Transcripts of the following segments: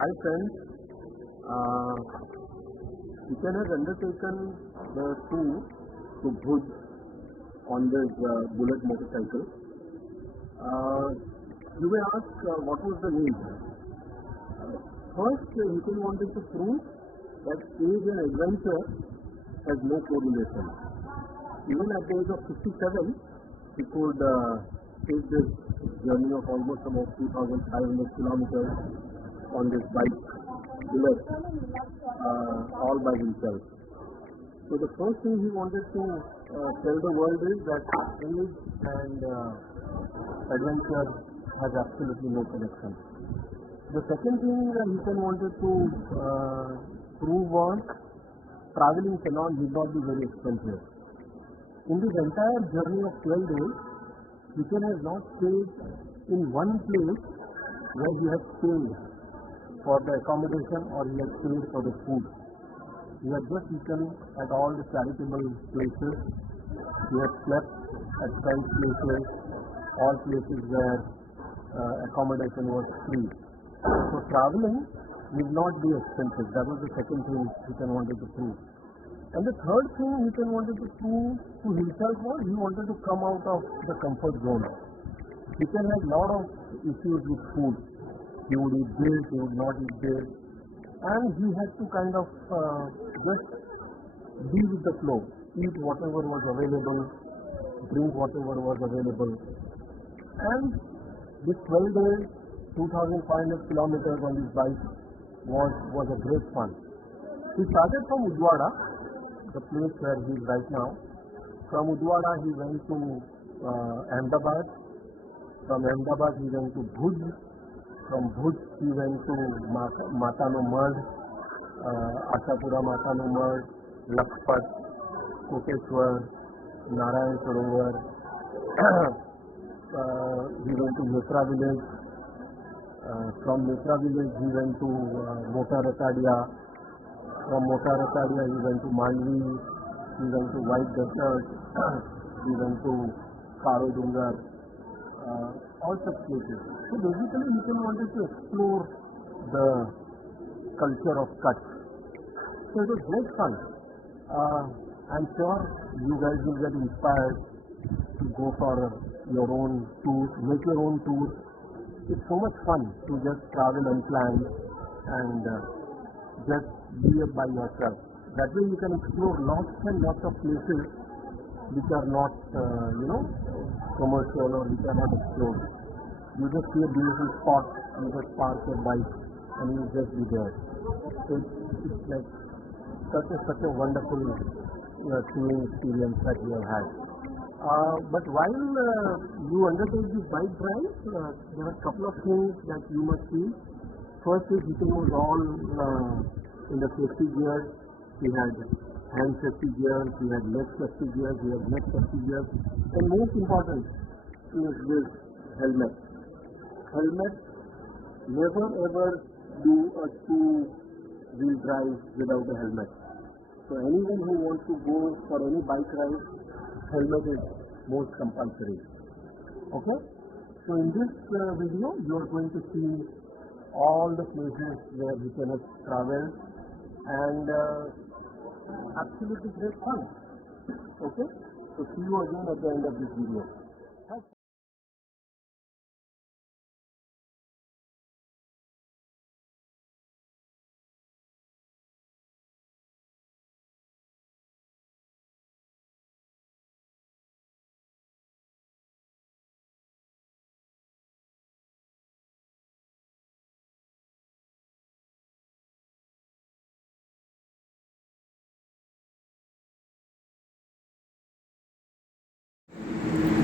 Hi friends, Chicken has undertaken the tour to Bhuj on this bullet motorcycle. You may ask what was the need? First, Chicken wanted to prove that age and adventure has no correlation. Even at the age of 57, he could take this journey of almost about 2,500 kilometers on this bike, bullet, all by himself. So the first thing he wanted to tell the world is that age and adventure has absolutely no connection. The second thing Ethan wanted to prove was traveling need not be very expensive. In this entire journey of 12 days, Ethan has not stayed in one place where he has stayed for the accommodation or he has stayed for the food. He has just eaten at all the charitable places. He has slept at friends' places, all places where accommodation was free. So traveling need not be expensive. That was the second thing Ethan wanted to prove. And the third thing Ethan wanted to prove to himself was he wanted to come out of the comfort zone. Ethan had a lot of issues with food. He would eat this, he would not eat this. And he had to kind of just be with the flow, eat whatever was available, drink whatever was available. And this 12 days, 2,500 kilometers on this bike was a great fun. He started from Udwada, the place where he is right now. From Udwada he went to Ahmedabad. From Ahmedabad he went to Bhuj. From Bhuj he went to Matano Mud, Ashapura Matano Mud, Lakpat, Koteshwar, Narayan Sarovar. He went to Mitra village. From Mitra village he went to Mota Ratadia. From Mota Ratadia he went to Mandvi. He went to White Desert. He went to Karo Dungar. All such places. So basically Ethan wanted to explore the culture of Kutch. So it was great fun. I'm sure you guys will get inspired to go for your own tour, make your own tour. It's so much fun to just travel unplanned and just be by yourself. That way you can explore lots and lots of places which are not, commercial or which are not explored. You just see a beautiful spot, you just park your bike and you just be there. It's like such a wonderful touring experience that you have had. But while you undertake this bike drive, there are a couple of things that you must see. First is Ethan was all in the safety gear. He had hand safety gear, he had leg safety gear, he had neck safety gear. And most important is this helmet. Helmet, never ever do a two-wheel drive without a helmet. So anyone who wants to go for any bike ride, helmet is most compulsory. Okay? So in this video, you are going to see all the places where we can travel and absolutely great fun. Okay? So see you again at the end of this video.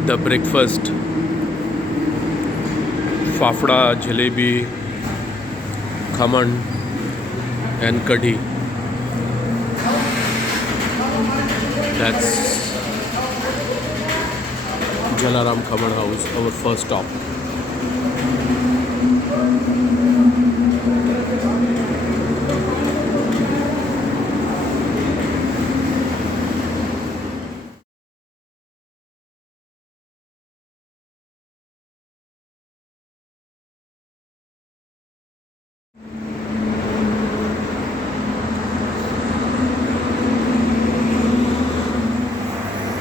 The breakfast, fafda, jalebi, khaman and kadhi. That's Jalaram Khaman House, our first stop.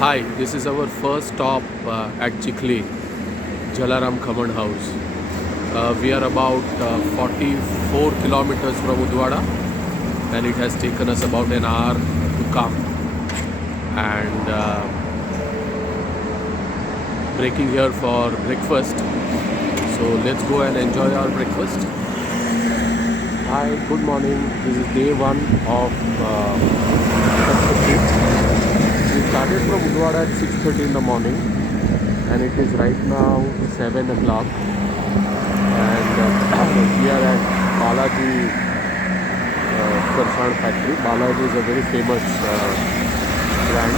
Hi, this is our first stop at Chikli, Jalaram Khaman House. We are about 44 kilometers from Udwada, and it has taken us about an hour to come. And breaking here for breakfast. So let's go and enjoy our breakfast. Hi, good morning. This is day one of the trip. We started from Udwada at 6:30 in the morning, and it is right now 7 o'clock. And we are at Balaji Farsan factory. Balaji is a very famous brand.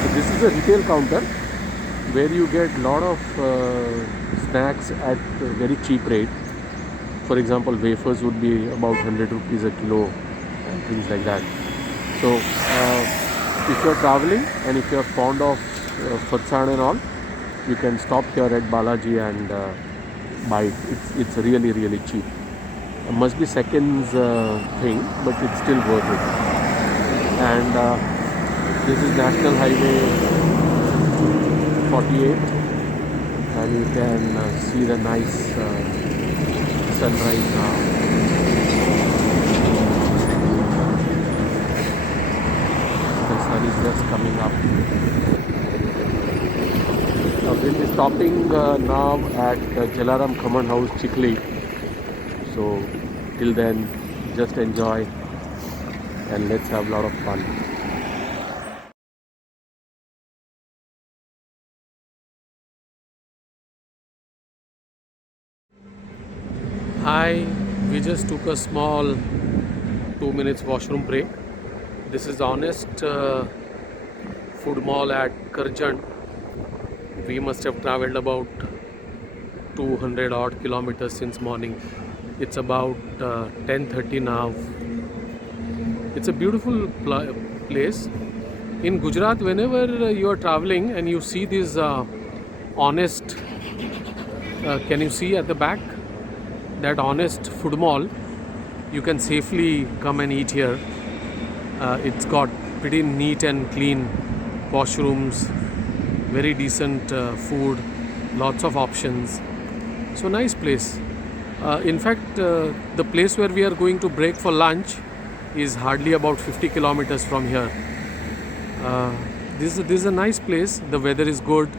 So this is a retail counter where you get a lot of snacks at a very cheap rate. For example, wafers would be about 100 rupees a kilo and things like that. So if you are traveling and if you are fond of farsan and all, you can stop here at Balaji and buy it. It's really, really cheap. It must be seconds thing, but it's still worth it. And this is National Highway 48, and you can see the nice sunrise now. The sun is just coming up. We'll be stopping now at Jalaram Khaman House, Chikli. So till then, just enjoy and let's have a lot of fun. Hi, we just took a small 2 minutes washroom break. This is the Honest food mall at Karjan. We must have traveled about 200 odd kilometers since morning. It's about 10:30 now. It's a beautiful place. In Gujarat, whenever you are traveling and you see this Honest, can you see at the back? That Honest food mall, you can safely come and eat here. It's got pretty neat and clean washrooms, very decent food, lots of options. So nice place. In fact, the place where we are going to break for lunch is hardly about 50 kilometers from here. This is a nice place. The weather is good.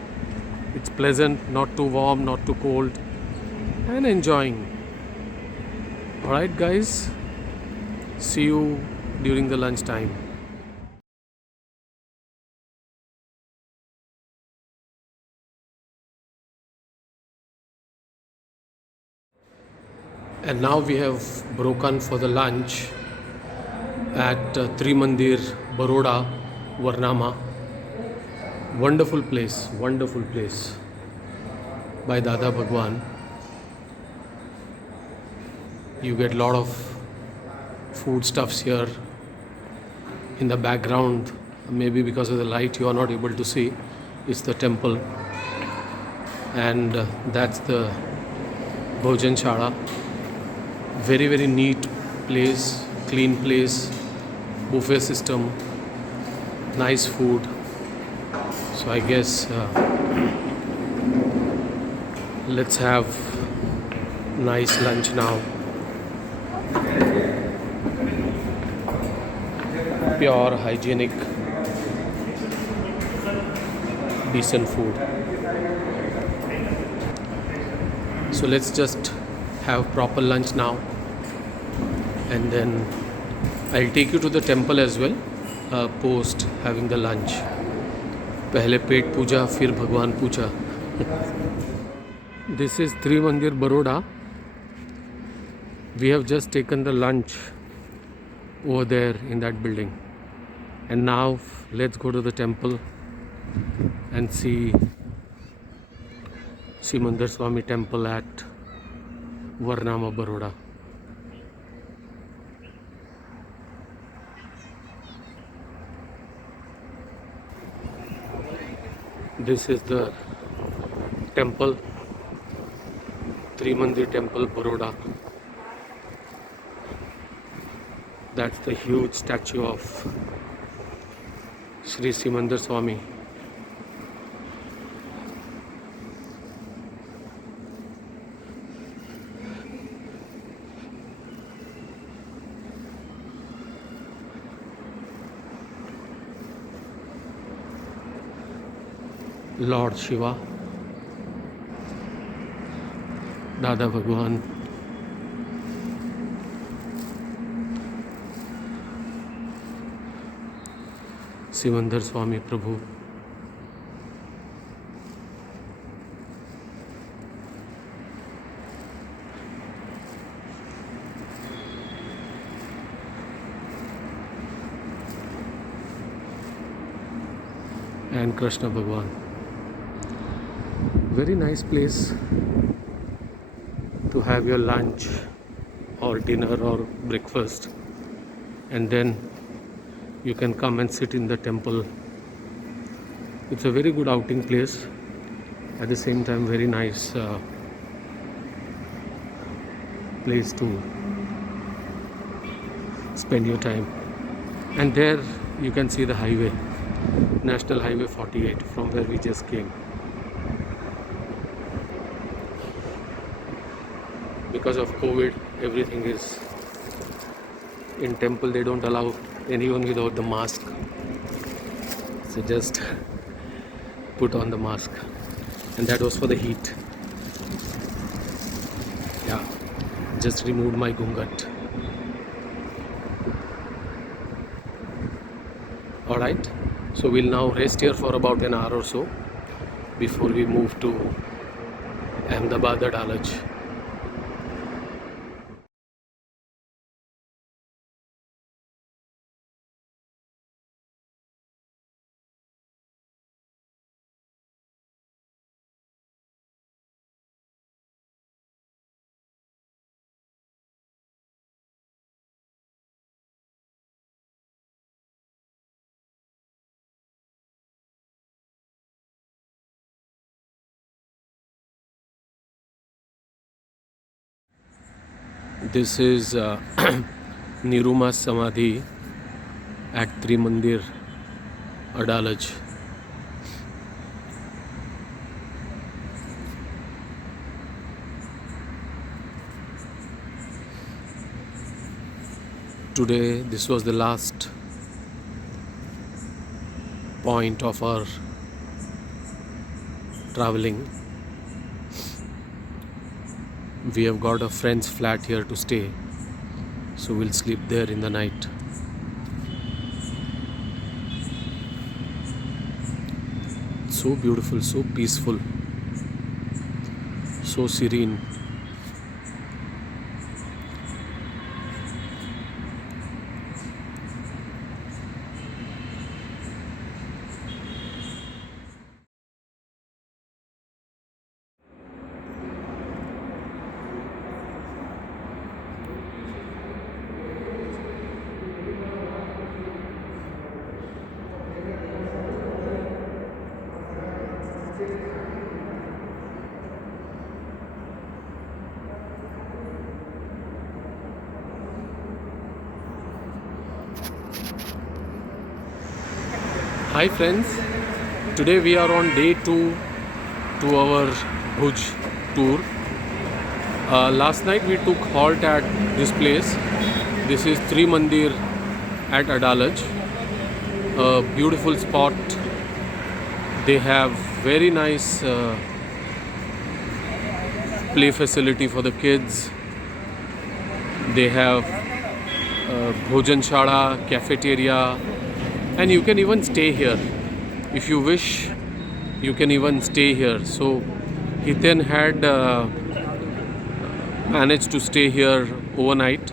It's pleasant, not too warm, not too cold, and enjoying. Alright guys, see you during the lunch time. And now we have broken for the lunch at Trimandir, Baroda, Varnama. Wonderful place by Dada Bhagwan. You get a lot of foodstuffs here. In the background, maybe because of the light you are not able to see, it's the temple. And that's the Bhojan Shala. Very, very neat place, clean place, buffet system, nice food. So I guess let's have nice lunch now. Pure, hygienic, decent food. So let's just have proper lunch now, and then I'll take you to the temple as well post having the lunch. पहले पेट पूजा फिर भगवान पूजा. This is Trimandir Baroda. We have just taken the lunch over there in that building. And now let's go to the temple and see Simandar Swami temple at Varnama, Baroda. This is the temple, Trimandir Temple, Baroda. That's the huge statue of Sri Simandar Swami Lord Shiva, Dada Bhagwan, Simandhar Swami Prabhu, and Krishna Bhagwan. Very nice place to have your lunch or dinner or breakfast, and then you can come and sit in the temple. It's a very good outing place, at the same time very nice place to spend your time. And there you can see the highway, National Highway 48, from where we just came. Because of COVID, everything is in temple. They don't allow anyone without the mask, so just put on the mask, and that was for the heat. Yeah, just removed my gungat. Alright, so we'll now rest here for about an hour or so before we move to Ahmedabad Adalaj. This is Niruma Samadhi at Trimandir Adalaj. Today, this was the last point of our traveling. We have got a friend's flat here to stay, so we'll sleep there in the night. So beautiful, so peaceful, so serene. Hi friends, today we are on day 2 to our Bhuj tour. Last night we took halt at this place. This is Trimandir at Adalaj, a beautiful spot. They have very nice play facility for the kids. They have Bhojan Shala, cafeteria, and you can even stay here if you wish. You can even stay here. So Hiten had managed to stay here overnight.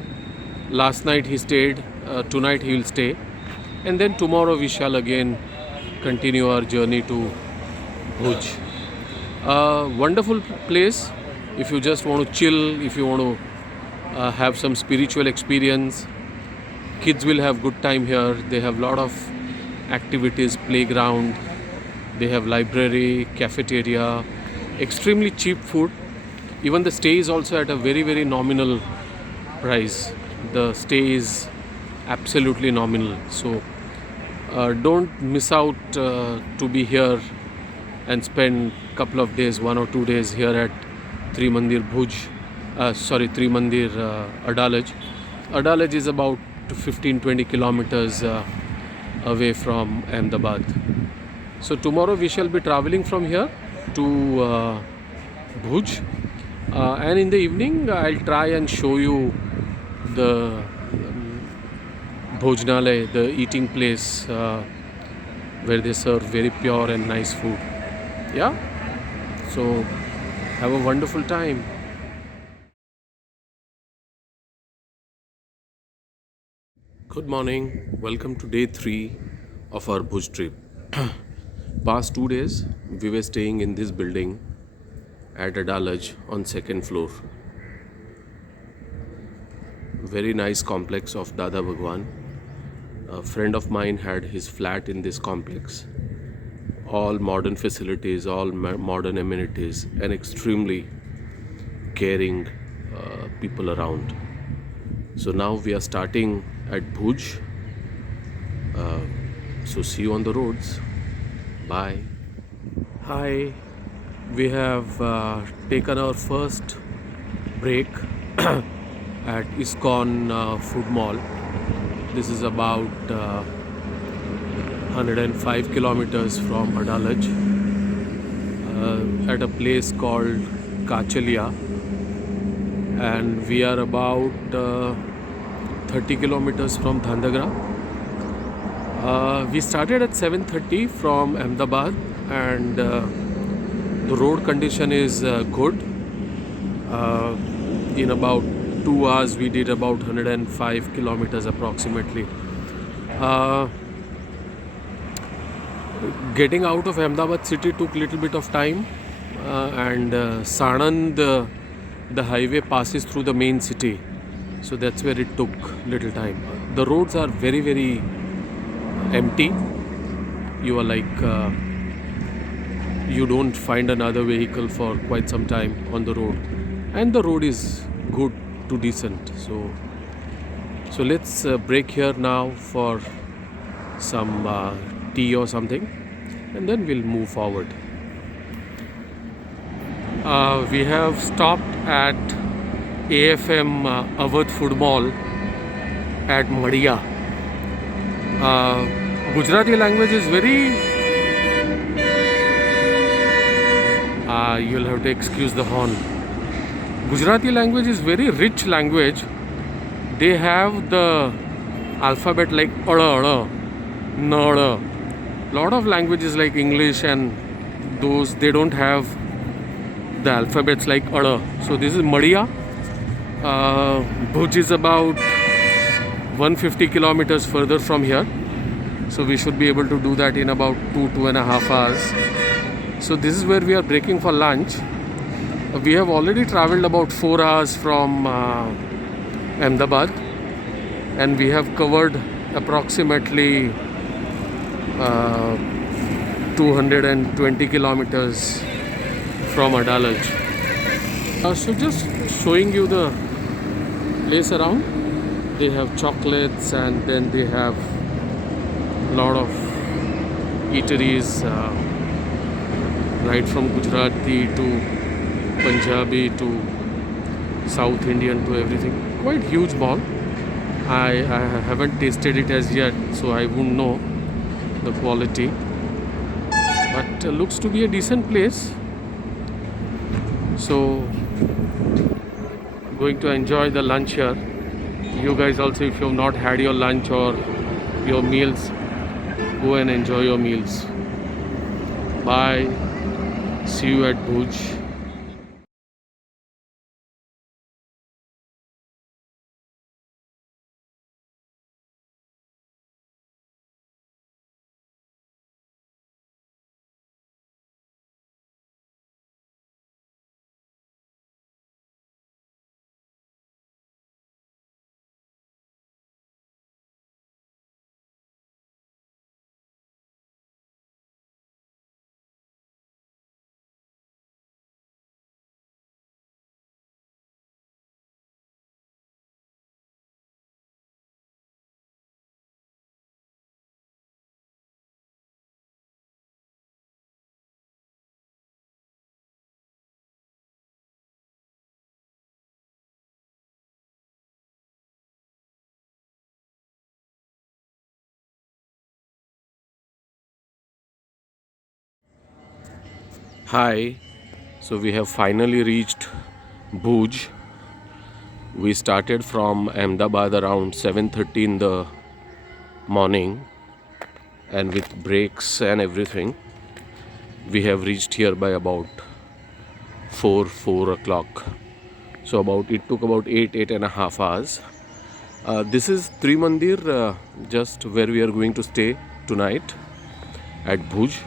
Last night he stayed, tonight he will stay, and then tomorrow we shall again continue our journey to Bhuj. Wonderful place if you just want to chill, if you want to have some spiritual experience. Kids will have good time here. They have lot of activities, playground, they have library, cafeteria, extremely cheap food. Even the stay is also at a very nominal price. The stay is absolutely nominal, so don't miss out to be here and spend couple of days, 1 or 2 days here at Trimandir Adalaj. Adalaj is about 15-20 kilometers away from Ahmedabad. So tomorrow we shall be traveling from here to Bhuj, and in the evening I'll try and show you the Bhojnalay, the eating place where they serve very pure and nice food. Yeah, so have a wonderful time. Good morning, welcome to day 3 of our Bhuj trip. Past 2 days we were staying in this building at Adalaj on second floor. Very nice complex of Dada Bhagwan. A friend of mine had his flat in this complex. All modern facilities, all modern amenities, and extremely caring people around. So now we are starting at Bhuj. So see you on the roads. Bye. Hi. We have taken our first break at ISKCON Food Mall. This is about 105 kilometers from Adalaj, at a place called Kachalia, and we are about 30 kilometers from Dhandagra. We started at 7:30 from Ahmedabad, and the road condition is good. In about 2 hours we did about 105 kilometers approximately. Getting out of Ahmedabad city took little bit of time, and Sanand, the highway passes through the main city, so that's where it took little time. The roads are very, very empty. You are like you don't find another vehicle for quite some time on the road, and the road is good to decent. So let's break here now for some tea or something, and then we'll move forward. We have stopped at AFM Awadh Food Mall at Madia. Gujarati language is very you'll have to excuse the horn. Gujarati language is very rich language. They have the alphabet like ada, nada. Lot of languages like English and those, they don't have the alphabets like ada. So this is Madia. Bhuj is about 150 kilometers further from here. So we should be able to do that in about 2.5 hours. So this is where we are breaking for lunch. We have already traveled about 4 hours from Ahmedabad, and we have covered approximately 220 kilometers from Adalaj. So just showing you the place around. They have chocolates, and then they have a lot of eateries, right from Gujarati to Punjabi to South Indian to everything. Quite huge mall. I haven't tasted it as yet, so I won't know the quality. But looks to be a decent place. So going to enjoy the lunch here. You guys also, if you have not had your lunch or your meals, go and enjoy your meals. Bye. See you at Bhuj. Hi, so we have finally reached Bhuj. We started from Ahmedabad around 7:30 in the morning, and with breaks and everything, we have reached here by about 4 o'clock. So it took about 8.5 hours. This is Trimandir, just where we are going to stay tonight at Bhuj.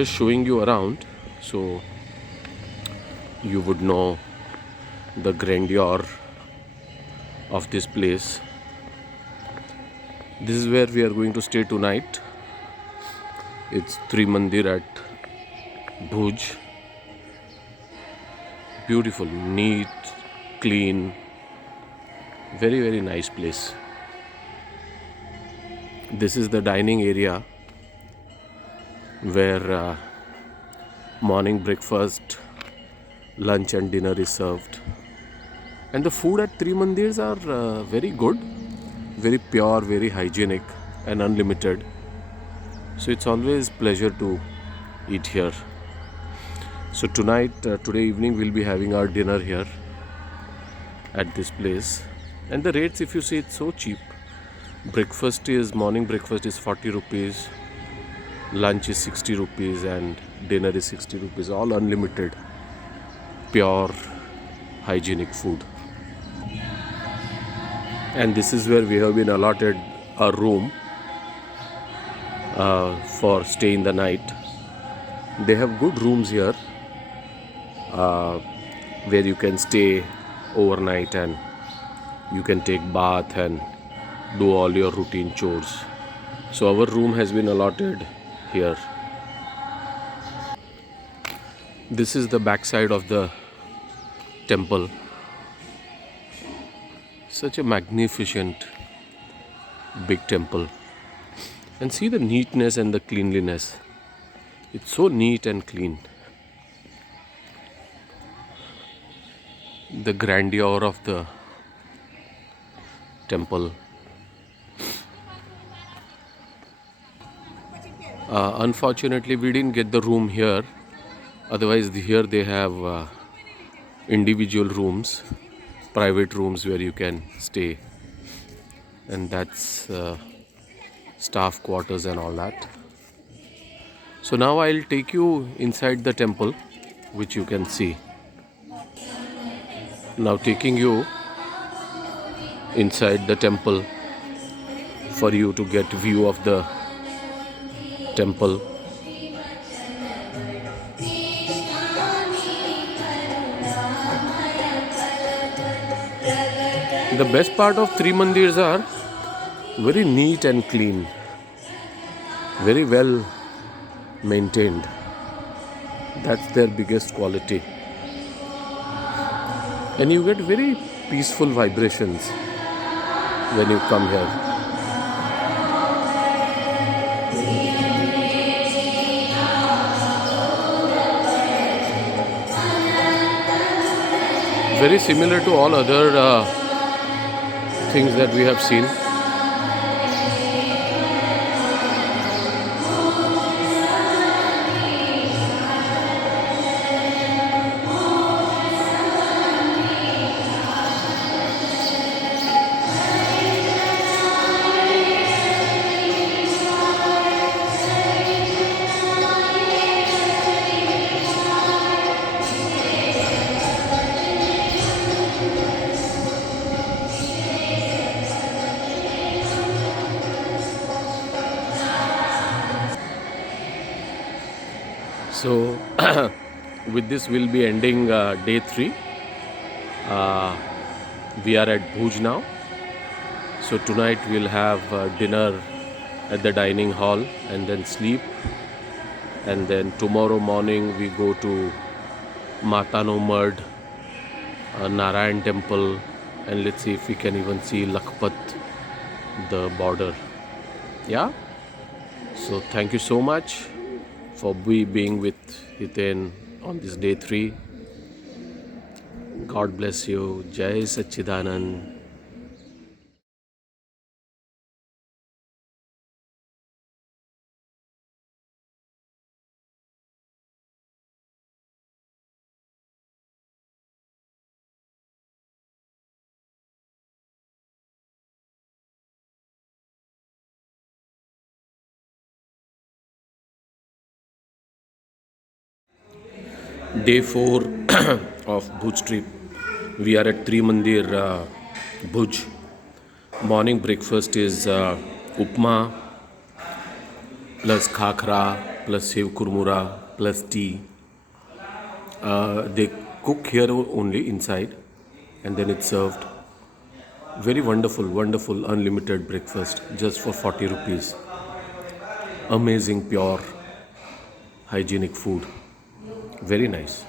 Just showing you around so you would know the grandeur of this place. This is where we are going to stay tonight. It's Trimandir at Bhuj. Beautiful, neat, clean, very nice place. This is the dining area where morning breakfast, lunch and dinner is served. And the food at Trimandirs are very good, very pure, very hygienic and unlimited. So it's always pleasure to eat here. So today evening we'll be having our dinner here at this place. And the rates, if you see, it's so cheap. Morning breakfast is 40 rupees, lunch is 60 rupees and dinner is 60 rupees. All unlimited, pure, hygienic food. And this is where we have been allotted a room for stay in the night. They have good rooms here where you can stay overnight and you can take bath and do all your routine chores. So our room has been allotted here. This is the backside of the temple. Such a magnificent big temple. And see the neatness and the cleanliness. It's so neat and clean. The grandeur of the temple. Unfortunately, we didn't get the room here. Otherwise, here they have individual rooms, private rooms where you can stay. And that's staff quarters and all that. So now I'll take you inside the temple, which you can see. Now taking you inside the temple for you to get view of the temple. The best part of three mandirs are very neat and clean, very well maintained. That's their biggest quality. And you get very peaceful vibrations when you come here. Very similar to all other things that we have seen. So with this we'll be ending day 3. We are at Bhuj now. So tonight we'll have dinner at the dining hall and then sleep. And then tomorrow morning we go to Mata No Mud, Narayan temple, and let's see if we can even see Lakhpat, the border. Yeah. So thank you so much for being with Hiten on this day 3. God bless you. Jai Sachidanand. Day 4 of Bhuj trip. We are at Trimandir Bhuj. Morning breakfast is upma plus khakra plus sev kurmura plus tea. They cook here only inside and then it's served. Very wonderful, wonderful unlimited breakfast just for 40 rupees. Amazing, pure, hygienic food. Very nice.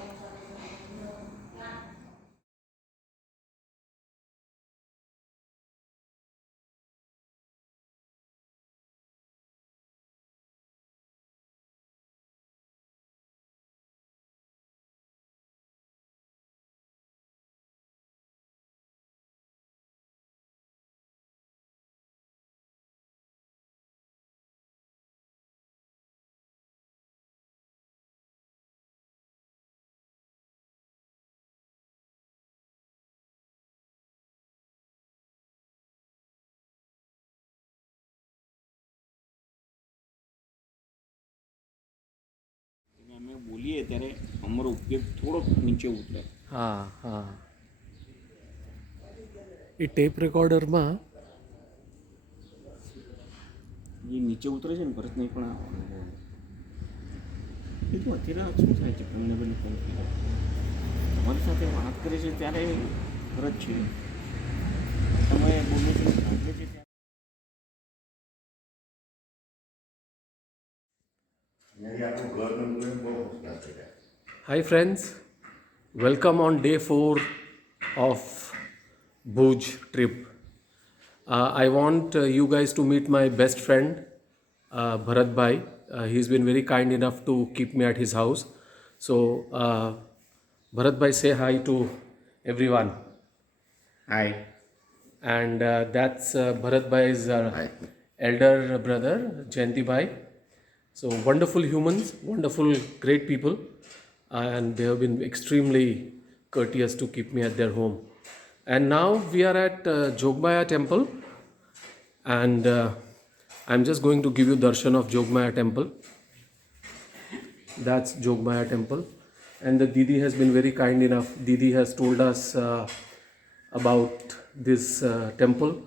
અમે બોલીએ ત્યારે અમારો ઉપયોગ થોડોક નીચે ઉતરે. હા હા એ ટેપ રેકોર્ડરમાં જે નીચે ઉતરે છે ને ભરતને પણ કીધું અત્યારે શું થાય છે તમને બને ફોન કર્યો તમારી સાથે વાત કરે છે ત્યારે ભરત છે તમે બોલે છે સાંભળે છે ત્યારે Hi friends, welcome on day 4 of Bhuj trip. I want you guys to meet my best friend Bharat Bhai. He's been very kind enough to keep me at his house. So Bharat Bhai, say hi to everyone. Hi And that's Bharat Bhai's elder brother Jayanti Bhai. So wonderful humans, wonderful, great people, and they have been extremely courteous to keep me at their home. And now we are at Jogmaya temple, and I'm just going to give you darshan of Jogmaya temple. That's Jogmaya temple, and the Didi has been very kind enough. Didi has told us about this temple.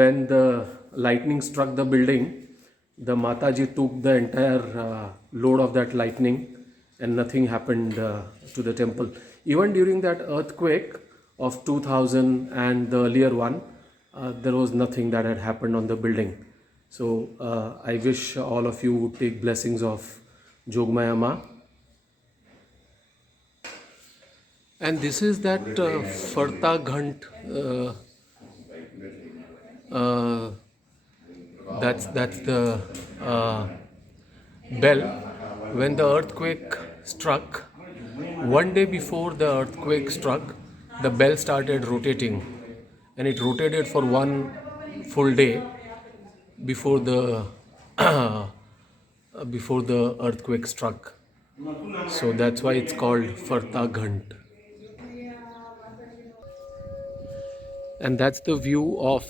When the lightning struck the building, the Mataji took the entire load of that lightning and nothing happened to the temple. Even during that earthquake of 2000 and the earlier one, there was nothing that had happened on the building. So I wish all of you would take blessings of Jogmaya Ma. And this is that Farta Ghant. That's the bell. When the earthquake struck, one day before the earthquake struck, the bell started rotating, and it rotated for one full day before the before the earthquake struck. So that's why it's called Farta Ghant. And that's the view of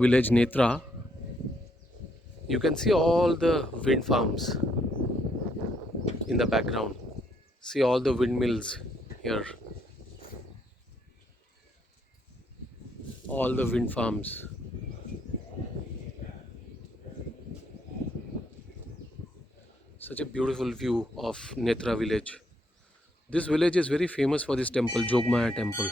village Netra. You can see all the wind farms in the background. See all the windmills here. All the wind farms. Such a beautiful view of Netra village. This village is very famous for this temple, Jogmaya temple.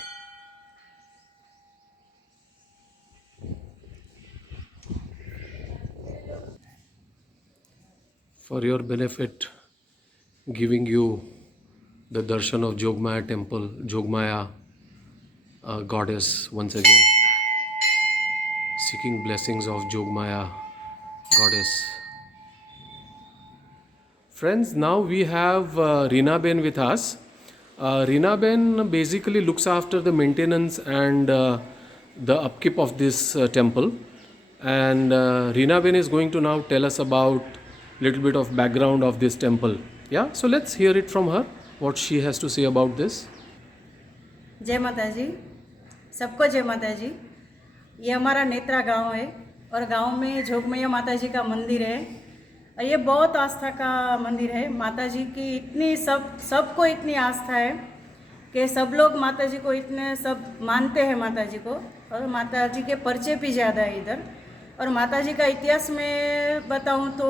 For your benefit, giving you the darshan of Jogmaya temple, Jogmaya goddess once again. Seeking blessings of Jogmaya goddess. Friends, now we have Reena Ben with us. Reena Ben basically looks after the maintenance and the upkeep of this temple. And Reena Ben is going to now tell us about little bit of background of this temple. Yeah, so let's hear it from her, what she has to say about this. जय माता जी, सबको जय माता जी। ये हमारा नेत्रा गांव है और गांव में जोगमैया माता जी का मंदिर है और ये बहुत आस्था का मंदिर है। माता जी की इतनी सबको इतनी आस्था है कि सब लोग माता जी को इतने सब मानते हैं माता जी को, और माता जी के पर्चे भी ज़्यादा है इधर। और माता जी का इतिहास में बताऊं तो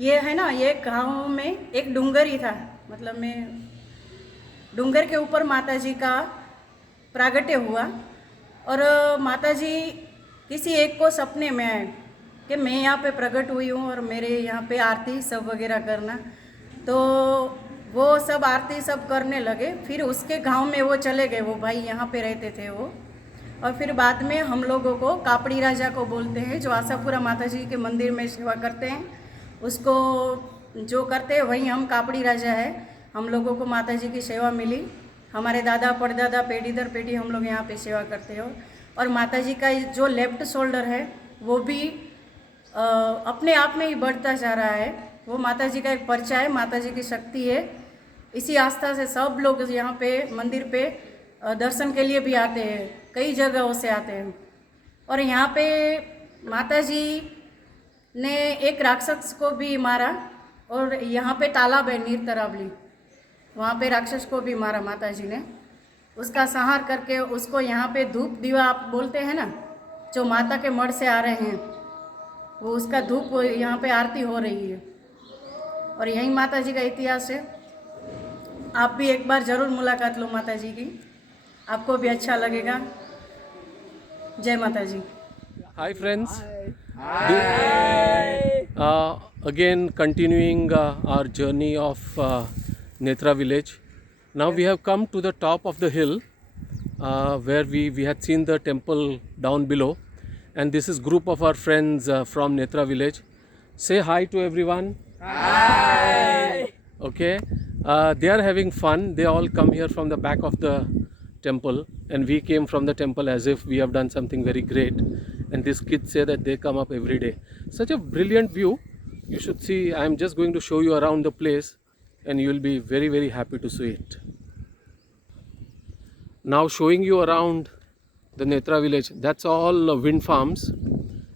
ये है ना, ये गाँव में एक डूंगर ही था, मतलब मैं डूंगर के ऊपर माता जी का प्रागट्य हुआ। और माता जी किसी एक को सपने में आए कि मैं यहाँ पे प्रकट हुई हूँ और मेरे यहाँ पे आरती सब वगैरह करना। तो वो सब आरती सब करने लगे। फिर उसके गांव में वो चले गए, वो भाई यहाँ पे रहते थे वो। और फिर बाद में हम लोगों को कापड़ी राजा को बोलते हैं, जो आशापुरा माता जी के मंदिर में सेवा करते हैं, उसको जो करते हैं वही हम कापड़ी राजा है। हम लोगों को माता जी की सेवा मिली, हमारे दादा परदादा पीढ़ी दर पीढ़ी हम लोग यहाँ पे सेवा करते हो। और माता जी का जो लेफ्ट शोल्डर है वो भी अपने आप में ही बढ़ता जा रहा है। वो माता जी का एक पर्चा है, माता जी की शक्ति है। इसी आस्था से सब लोग यहाँ पे मंदिर पे दर्शन के लिए भी आते हैं, कई जगहों से आते हैं। और यहाँ पे माता जी ने एक राक्षस को भी मारा, और यहाँ पे तालाब है नीर तरावली, वहाँ पे राक्षस को भी मारा माता जी ने। उसका संहार करके उसको यहाँ पे धूप दीवा आप बोलते हैं ना, जो माता के मढ़ से आ रहे हैं, वो उसका धूप यहाँ पे आरती हो रही है। और यही माता जी का इतिहास है। आप भी एक बार ज़रूर मुलाकात लो माता जी की, आपको भी अच्छा लगेगा। जय माता जी। Hi friends. Again continuing our journey of Netra village. Now we have come to the top of the hill where we had seen the temple down below, and this is group of our friends from Netra village. Say hi to everyone. Hi. Okay. They are having fun. They all come here from the back of the temple, and we came from the temple as if we have done something very great. And these kids say that they come up every day. Such a brilliant view. You should see. I am just going to show you around the place, and you will be very, very happy to see it. Now showing you around the Netra village. That's all wind farms.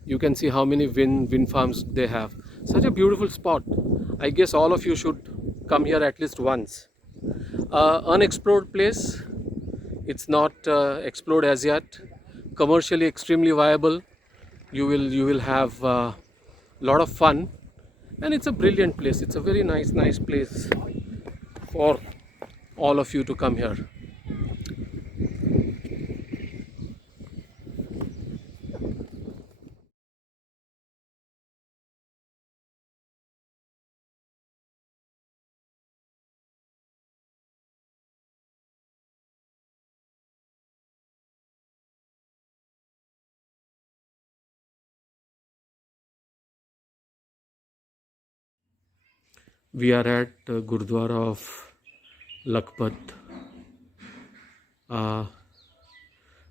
You can see how many wind farms they have. Such a beautiful spot. I guess all of you should come here at least once. Unexplored place. It's not explored as yet. Commercially extremely viable. You will have a lot of fun, and it's a brilliant place. It's a very nice place for all of you to come here. We are at Gurdwara of Lakhpat.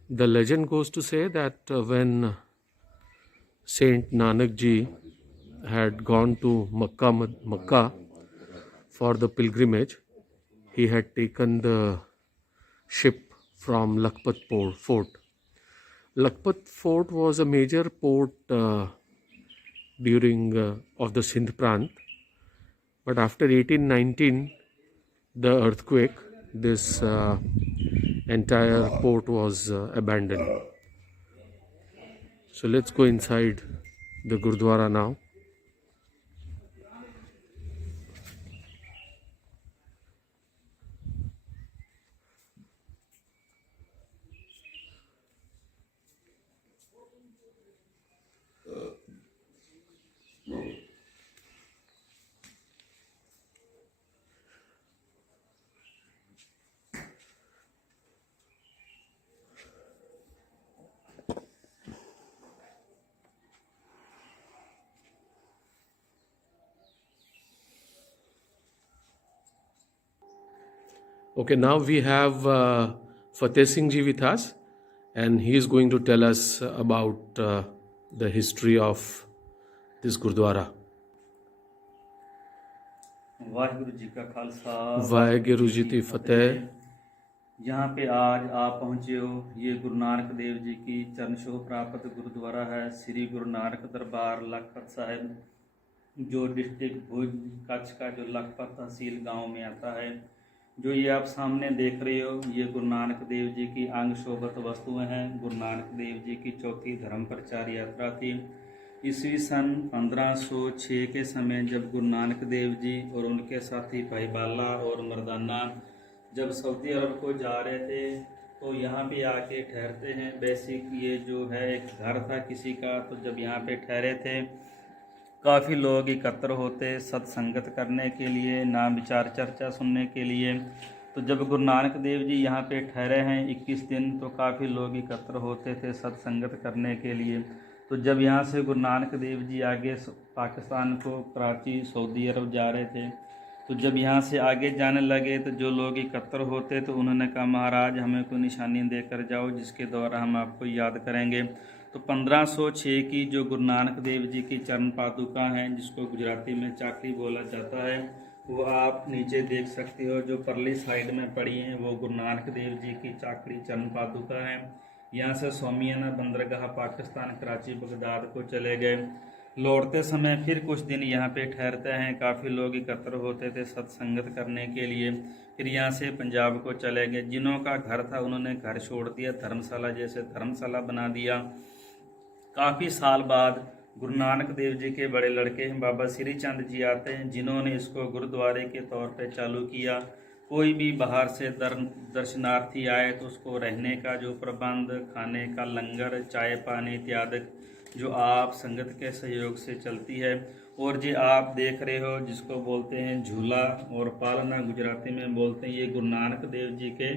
The legend goes to say that when Saint Nanak Ji had gone to Makkah for the pilgrimage, he had taken the ship from Lakhpat fort. Lakhpat fort was a major port during of the Sindh Prant. But after 1819, the earthquake, this entire port was abandoned. So let's go inside the Gurdwara now. Okay, now we have Fateh Singh Ji with us, and he is going to tell us about the history of this Gurdwara. Waheguru ji का खालसा वाहिगुरु जी की फतेह। यहाँ पे आज आप पहुँचे हो, ये गुरु नानक देव जी की चरण छोह प्राप्त गुरुद्वारा है, श्री गुरु नानक दरबार लखपत साहिब। जो डिस्ट्रिक्ट भुज कच्छ का जो लखपत तहसील गांव में आता है। जो ये आप सामने देख रहे हो, ये गुरु नानक देव जी की अंग शोभत वस्तुएं हैं। गुरु नानक देव जी की चौथी धर्म प्रचार यात्रा थी। ईस्वी सन 1506 के समय जब गुरु नानक देव जी और उनके साथी भाई बाला और मर्दाना जब सऊदी अरब को जा रहे थे तो यहाँ पे आके ठहरते हैं। बेसिक ये जो है एक घर था किसी का, तो जब यहाँ पे ठहरे थे काफ़ी लोग एकत्र होते सत्संगत करने के लिए, नाम विचार चर्चा सुनने के लिए। तो जब गुरु नानक देव जी यहाँ पे ठहरे हैं 21 दिन, तो काफ़ी लोग एकत्र होते थे सत्संगत करने के लिए। तो जब यहाँ से गुरु नानक देव जी आगे पाकिस्तान को कराची सऊदी अरब जा रहे थे, तो जब यहाँ से आगे जाने लगे तो जो लोग एकत्र होते तो उन्होंने कहा महाराज हमें कोई निशानी देकर जाओ जिसके द्वारा हम आपको याद करेंगे। तो 1506 की जो गुरु नानक देव जी की चरण पादुका हैं, जिसको गुजराती में चाकली बोला जाता है, वो आप नीचे देख सकते हो। जो परली साइड में पड़ी हैं वो गुरु नानक देव जी की चाकली चरण पादुका हैं। यहाँ से सोमियाना बंदरगाह पाकिस्तान कराची बगदाद को चले गए। लौटते समय फिर कुछ दिन यहाँ पे ठहरते हैं। काफ़ी लोग एकत्र होते थे सत्संगत करने के लिए। फिर यहाँ से पंजाब को चले गए। जिन्हों का घर था उन्होंने घर छोड़ दिया, धर्मशाला जैसे धर्मशाला बना दिया। काफ़ी साल बाद गुरु नानक देव जी के बड़े लड़के बाबा श्री चंद जी आते हैं, जिन्होंने इसको गुरुद्वारे के तौर पे चालू किया। कोई भी बाहर से दर्शनार्थी आए तो उसको रहने का जो प्रबंध, खाने का लंगर, चाय पानी इत्यादि जो आप संगत के सहयोग से चलती है। और जो आप देख रहे हो जिसको बोलते हैं झूला और पालना गुजराती में बोलते हैं, ये गुरु नानक देव जी के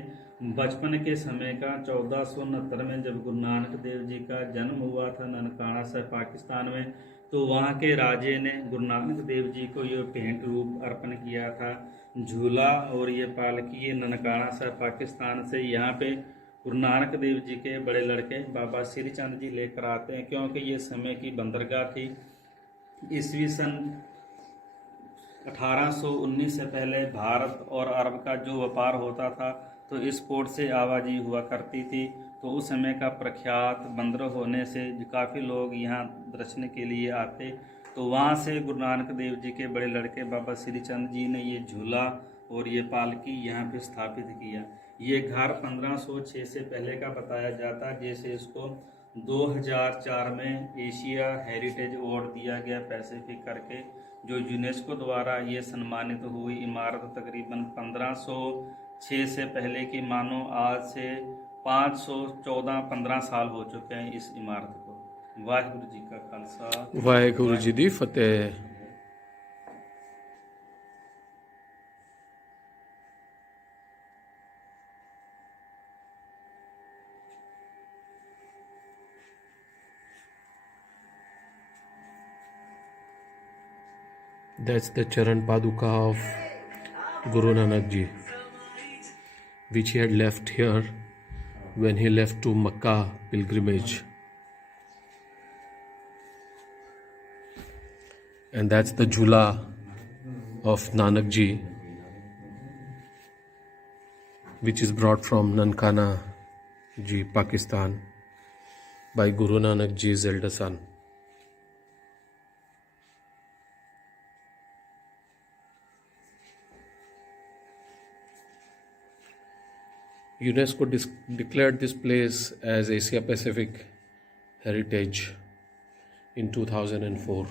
बचपन के समय का 1469 में जब गुरु नानक देव जी का जन्म हुआ था ननकाना से पाकिस्तान में, तो वहाँ के राजे ने गुरु नानक देव जी को ये भेंट रूप अर्पण किया था। झूला और ये पालकी ये ननकाना से पाकिस्तान से यहाँ पे गुरु नानक देव जी के बड़े लड़के बाबा श्री चंद जी लेकर आते हैं, क्योंकि ये समय की बंदरगाह थी। ईस्वी सन 1819 से पहले भारत और अरब का जो व्यापार होता था तो इस पोर्ट से आवाजाही हुआ करती थी। तो उस समय का प्रख्यात बंदर होने से काफ़ी लोग यहाँ दर्शन के लिए आते। तो वहाँ से गुरु नानक देव जी के बड़े लड़के बाबा श्री चंद जी ने ये झूला और ये पालकी यहाँ पे स्थापित किया। ये घर 1506 से पहले का बताया जाता है, जैसे इसको 2004 में एशिया हेरिटेज अवार्ड दिया गया पैसिफिक करके, जो यूनेस्को द्वारा ये सम्मानित हुई इमारत तकरीबन 1506 से पहले की मानो आज से 514-15 साल हो चुके हैं इस इमारत को। वाहिगुरु जी का खालसा, वाहिगुरु जी दी फतेह। That's the Charan Paduka of Guru Nanak Ji, which he had left here when he left to Makkah pilgrimage. And that's the Jhula of Nanak Ji, which is brought from Nankana Ji, Pakistan, by Guru Nanak Ji's elder son. UNESCO declared this place as Asia Pacific Heritage in 2004.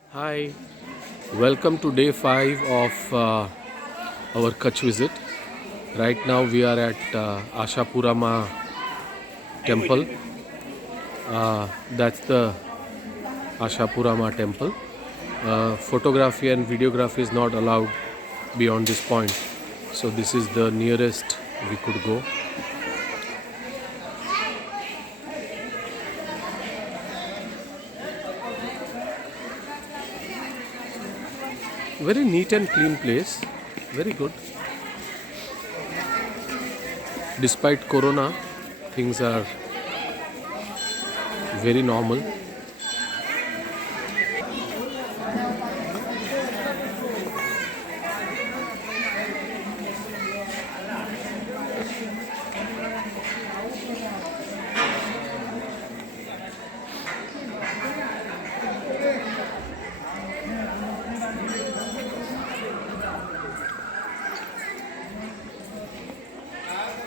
Hi, welcome to day 5 of our Kutch visit. Right now we are at Ashapurama temple. That's the Ashapurama temple. Photography and videography is not allowed beyond this point, so this is the nearest we could go. Very neat and clean place, very good. Despite Corona, things are very normal.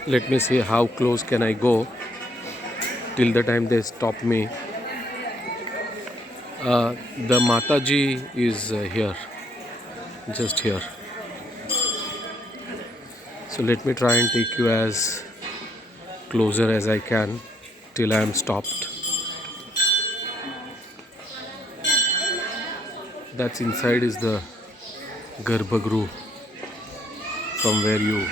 Let me see how close can I go till the time they stop me. The Mataji is here, just here. So let me try and take you as closer as I can till I am stopped. That's inside is the Garbhagru from where you,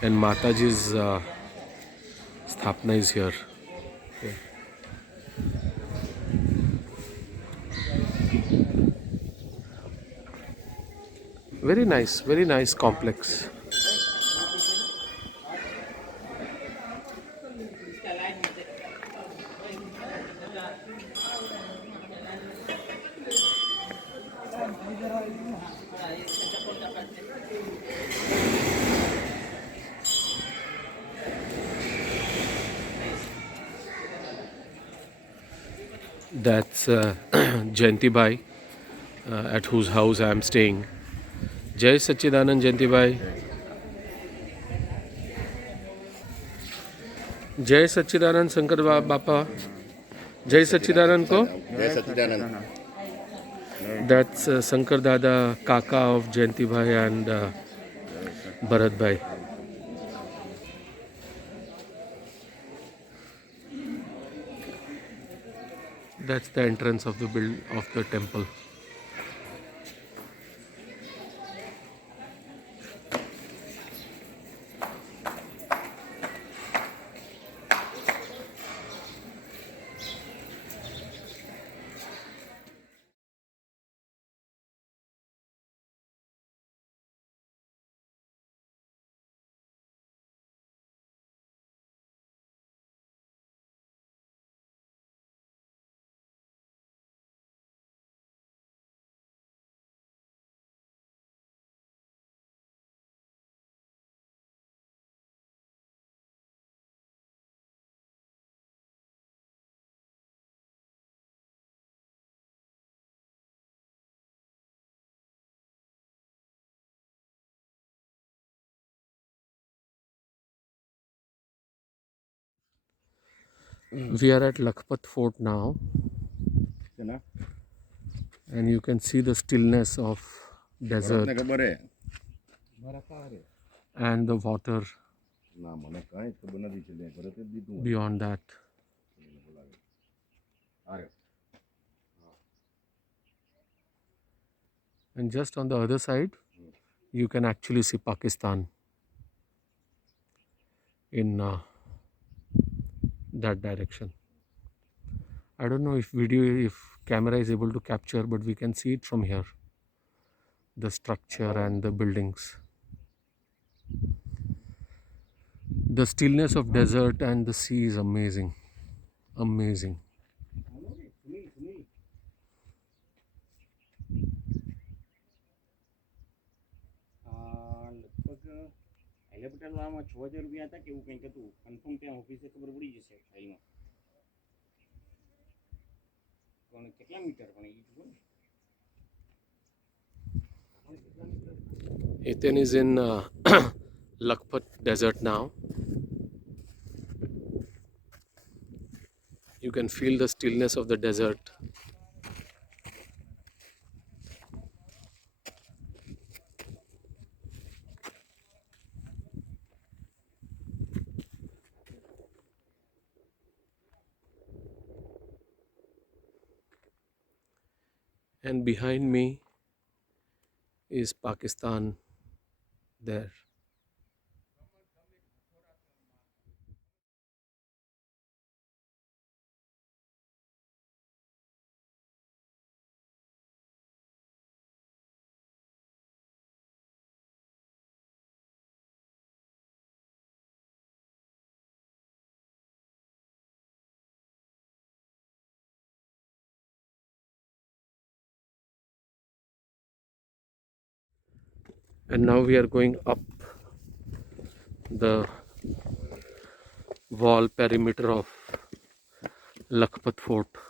and Mataji's Sthapna is here. Okay. Very nice complex. That's Jayanti Bhai, at whose house I am staying. Jai Sachidanand Jayanti Bhai. Jai Sachidanand Shankar Bapa. Jai Sachidanand ko. जय सच्चिदानंद. That's Shankar Dada, Kaka of Jayanti Bhai and Bharat Bhai. That's the entrance of the temple. We are at Lakhpat Fort now, ना and you can see the stillness of desert खबर है and the water ना મને કાંઈ ખબર નથી છેલ્લે ઘરે તે દીધું beyond that. અરે And just on the other side, you can actually see Pakistan in that direction. I don't know if camera is able to capture, but we can see it from here. The structure and the buildings. The stillness of desert and the sea is amazing. Amazing. લગભગ helicopter લાવવામાં 6000 રૂપિયા હતા કે એવું કંઈક હતું. Confirm ત્યાં ઓફિસે ખબર પડી જશે ખાઈમાં. પણ કેટલા મીટર પણ એ જુઓ ને. Ethan is in Lakhpat desert now. You can feel the stillness of the desert. And behind me is Pakistan there. And now we are going up the wall perimeter of Lakhpat Fort.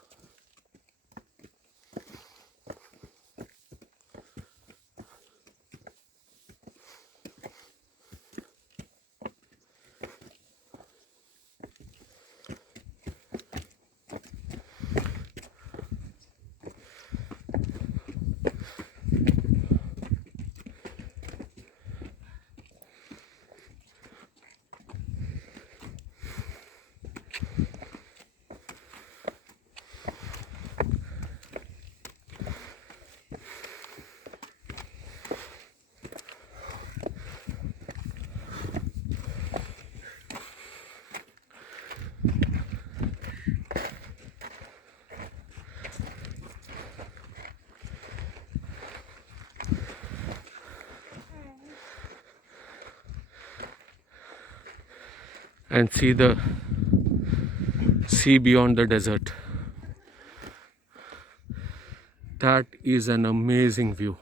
and see the sea beyond the desert. That is an amazing view.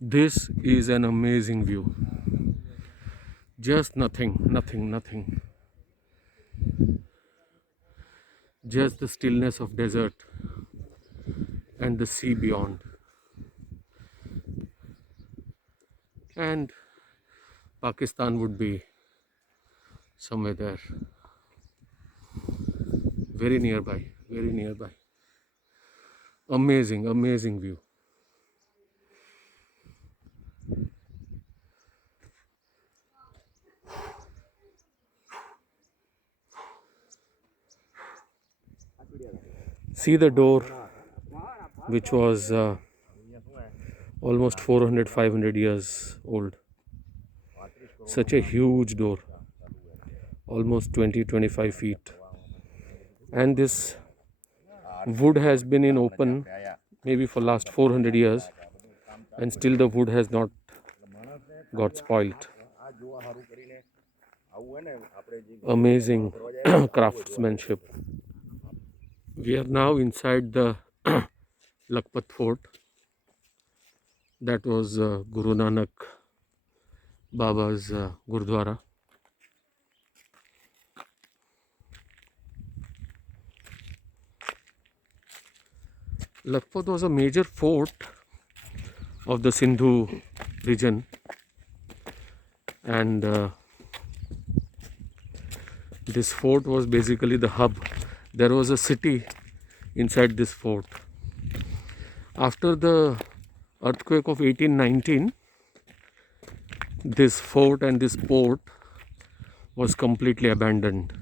This is an amazing view. Just nothing, nothing, nothing. Just the stillness of desert and the sea beyond. And Pakistan would be somewhere there. Very nearby, very nearby. Amazing, amazing view. See the door, which was almost 400-500 years old. Such a huge door, almost 20-25 feet. And this wood has been in open maybe for last 400 years, and still the wood has not got spoiled. Amazing craftsmanship. We are now inside the Lakhpat Fort. That was Guru Nanak Baba's Gurdwara. Lakhpat was a major fort of the Sindhu region, and this fort was basically the hub. There was a city inside this fort. After the earthquake of 1819, this fort and this port was completely abandoned.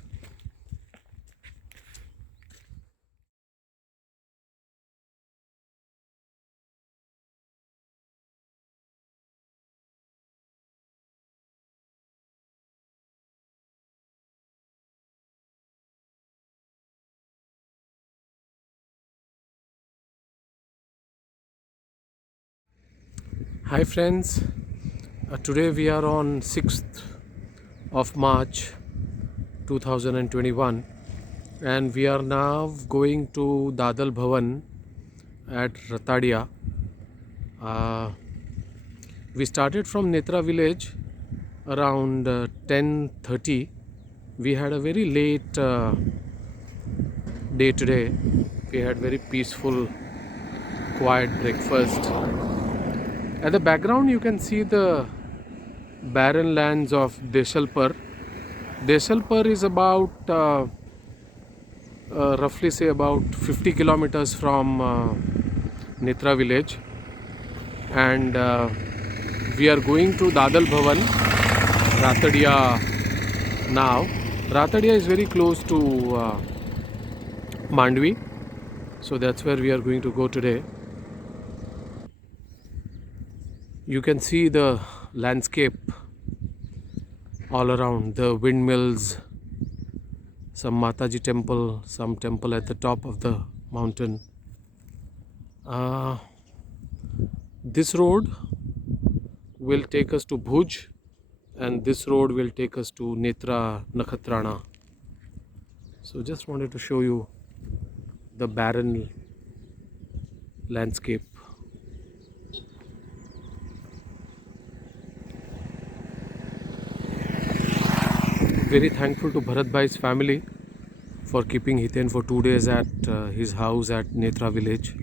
Hi friends, today we are on 6th of March 2021 and we are now going to Dadal Bhavan at Ratadia. We started from Netra village around 10:30. We had a very late day today. We had very peaceful, quiet breakfast. At the background you can see the barren lands of Deshalpur. Deshalpur is about roughly say about 50 kilometers from Netra village, and we are going to Dadal Bhavan, Ratadia now. Ratadia is very close to Mandvi, so that's where we are going to go today. You can see the landscape all around, the windmills, some Mataji temple, some temple at the top of the mountain. This road will take us to Bhuj, and this road will take us to Netra Nakhatrana. So just wanted to show you the barren landscape. Very thankful to Bharat Bhai's family for keeping Hiten for 2 days at his house at Netra village.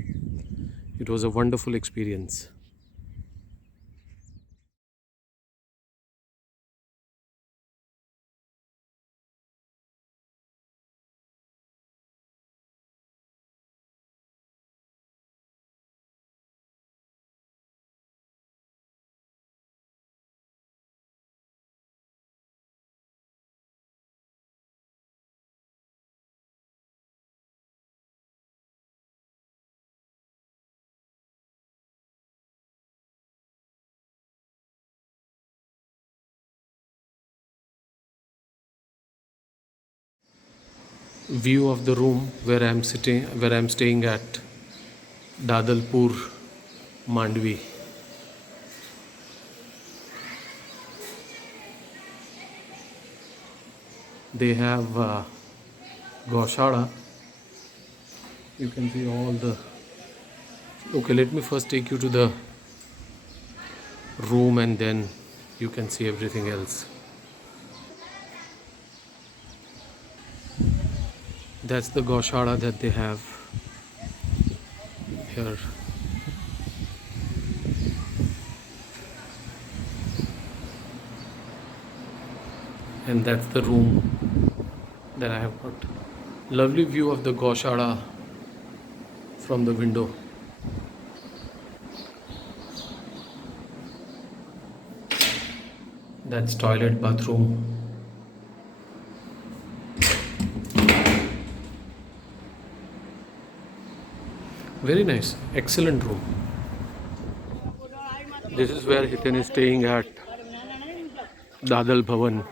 It was a wonderful experience. View of the room where I am staying at Dadalpur, Mandvi. They have Gaushada. You can see all the. Okay, let me first take you to the room and then you can see everything else. That's the Gaushada that they have here. And that's the room that I have got. Lovely view of the Gaushada from the window. That's toilet, bathroom. Very nice, excellent room. This is where Hiten is staying at Dadal Bhavan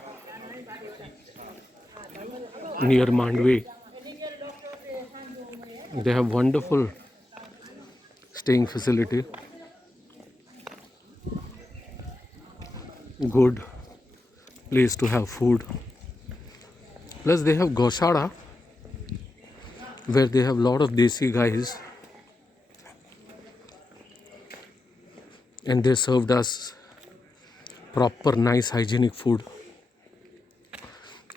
near Mandvi. They have wonderful staying facility. Good place to have food. Plus they have Gaushada where they have lot of desi guys and they served us proper nice hygienic food.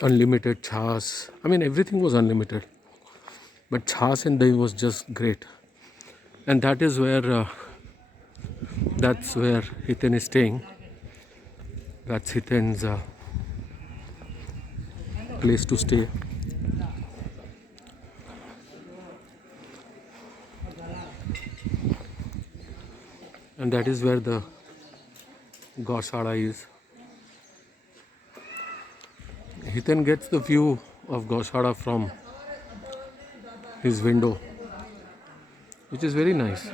Unlimited chas. I mean everything was unlimited. But chas and dahi was just great. And that's where Hiten is staying. That's Hiten's place to stay. And that is where the Gaushada is. Hiten gets the view of Gaushada from his window, which is very nice.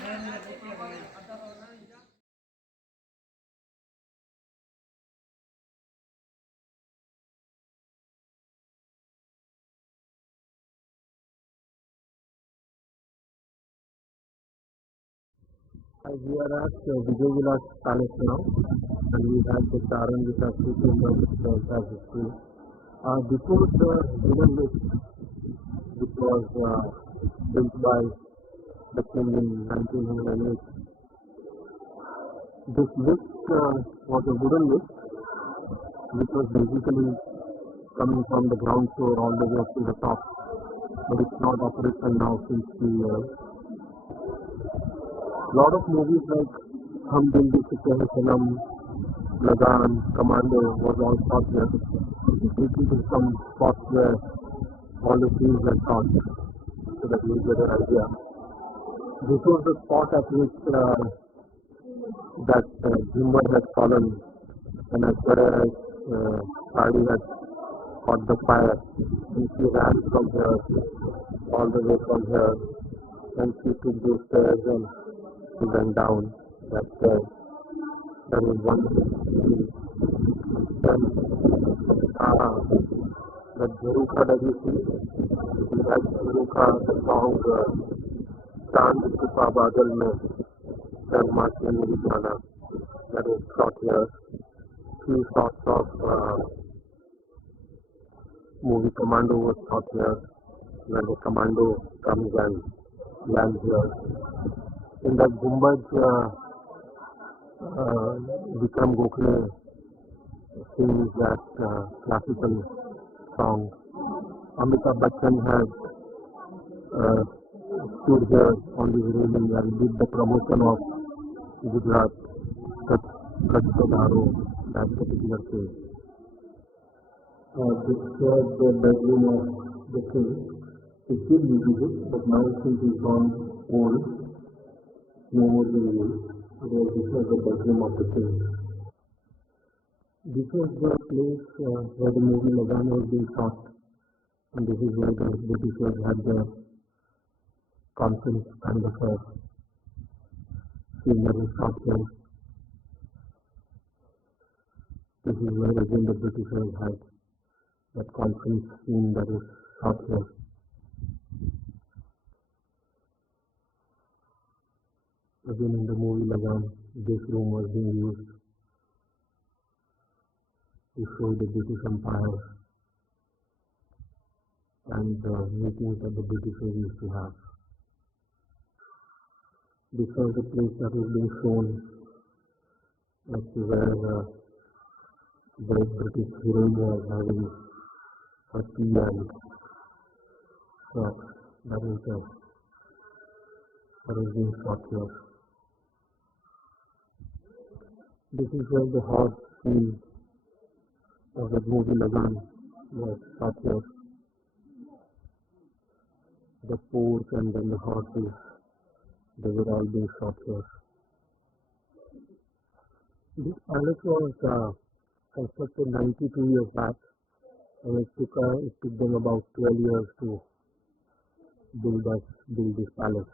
We are at Vijay Vilas Palace now, and we have the Charan which has two chambers which has history. This was the hidden list which was built by the king in 1908. This list was a wooden list which was basically coming from the ground floor all the way up to the top, but it's not operational now since 3 years. Lot of movies like Hum Dil De Chukke Hain Sanam, Lagan, Commando was all shot here. This is some spots where all the scenes were shot, so that you get an idea. This was the spot at which that Jhumbar had fallen, and as far as Sadi had caught the fire, and she ran from here all the way from here, and she took those stairs and she went down that stairs. That was wonderful. Then that Jharukha that you see, that Jharukha, the song Chand Krupa Badal Mein Sharma Ke Meri Jana, that was shot here. Few shots of movie Commando was shot here, when the Commando comes and lands here. In that Gumbaj, Vikram Gokhale sings that classical song. Amitabh Bachchan had stood here on this railing and did the promotion of Gujarat, Kachh Dharo, that particular place. This was the bedroom of the king. It did use it, but now since he's gone old, no more being used. This was the bedroom of the king. This was the place where the movie Lagan was being shot, and this is where the Britishers had the conference kind of a scene that was shot here. This is where again the Britishers had that conference scene that was shot here. Again in the movie Lagan, this room was being used to show the British Empire and the meetings that the Britishers used to have. This was the place that was being shown as to where the British heroine was having her tea and shots. That was being shot here. This is where the hot scene of the movie Lagan was shot here. The pork and then the horses, they were all being shot here. This palace was constructed 92 years back, and it took them about 12 years to build this palace.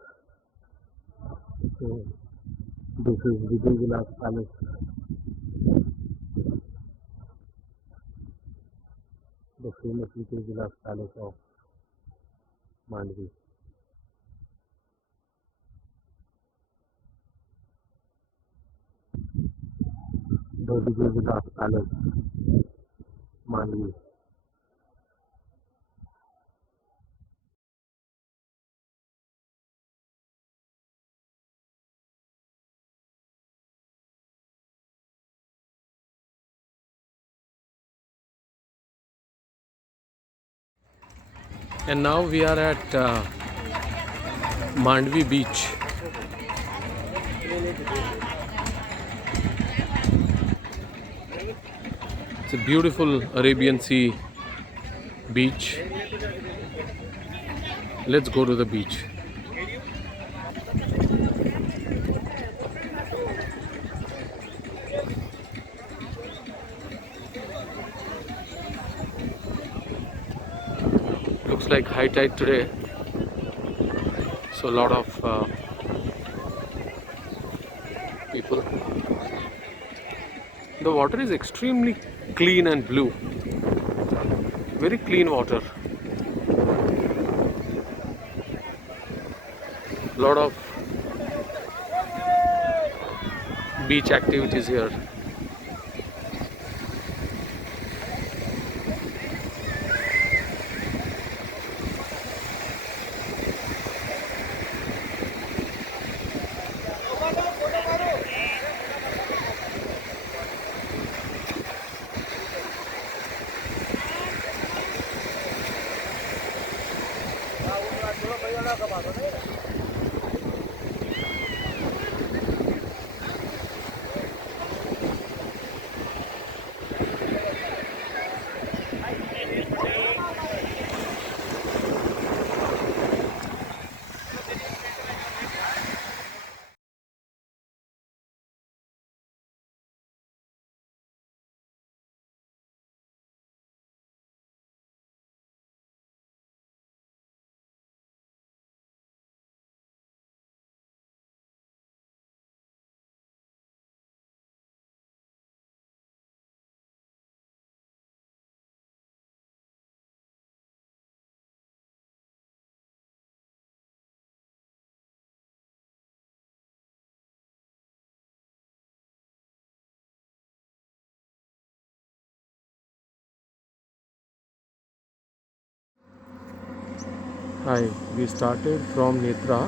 So this is Vijay Vilas Palace. The famous Vijay Vilas Palace of Mandvi. The Vijay Vilas Palace, Mandvi. And now we are at Mandvi beach. It's a beautiful Arabian Sea beach. Let's go to the beach. Looks like high tide today, so a lot of people. The water is extremely clean and blue, very clean water. Lot of beach activities here. Hi, we started from Netra.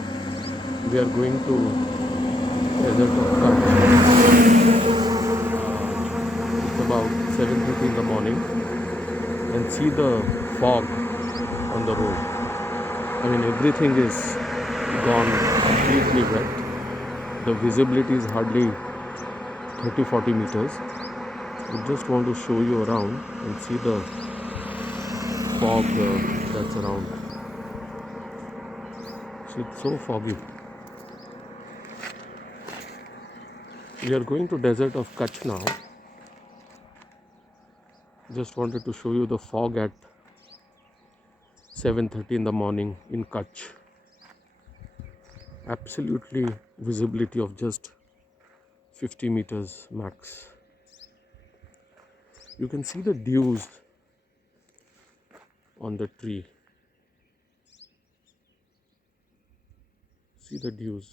We are going to desert of Kutch. It's about 7:30 in the morning, and see the fog on the road. I mean, everything is gone completely wet. The visibility is hardly 30-40 meters. I just want to show you around and see the fog that's around. It's so foggy. We are going to desert of Kutch now. Just wanted to show you the fog at 7:30 in the morning in Kutch. Absolutely visibility of just 50 meters max. You can see the dews on the tree. See the dews.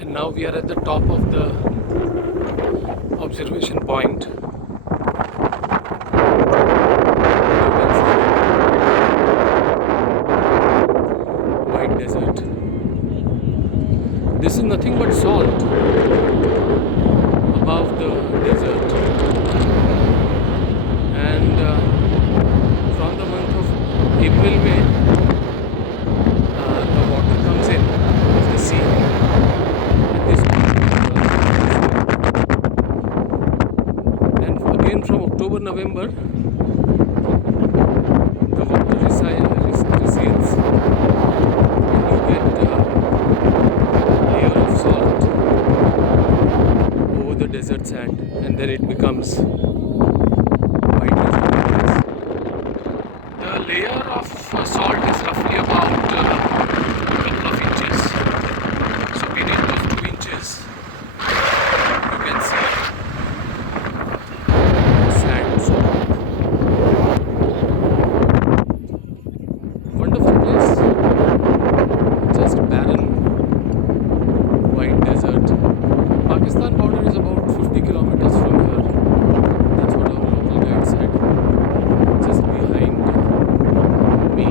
And now we are at the top of the observation point. You can see white desert. This is nothing but salt above the desert. And from the month of April, May, the water comes in of the sea. And this and again from October, November, the water recedes, and you get layer of salt over the desert sand, and then it becomes white desert. The layer of salt is roughly about a couple of inches. So beneath those 2 inches, you can see sand. So wonderful place, just barren white desert. Pakistan border is about 50 kilometers from here. That's what our local guide said. Just behind me.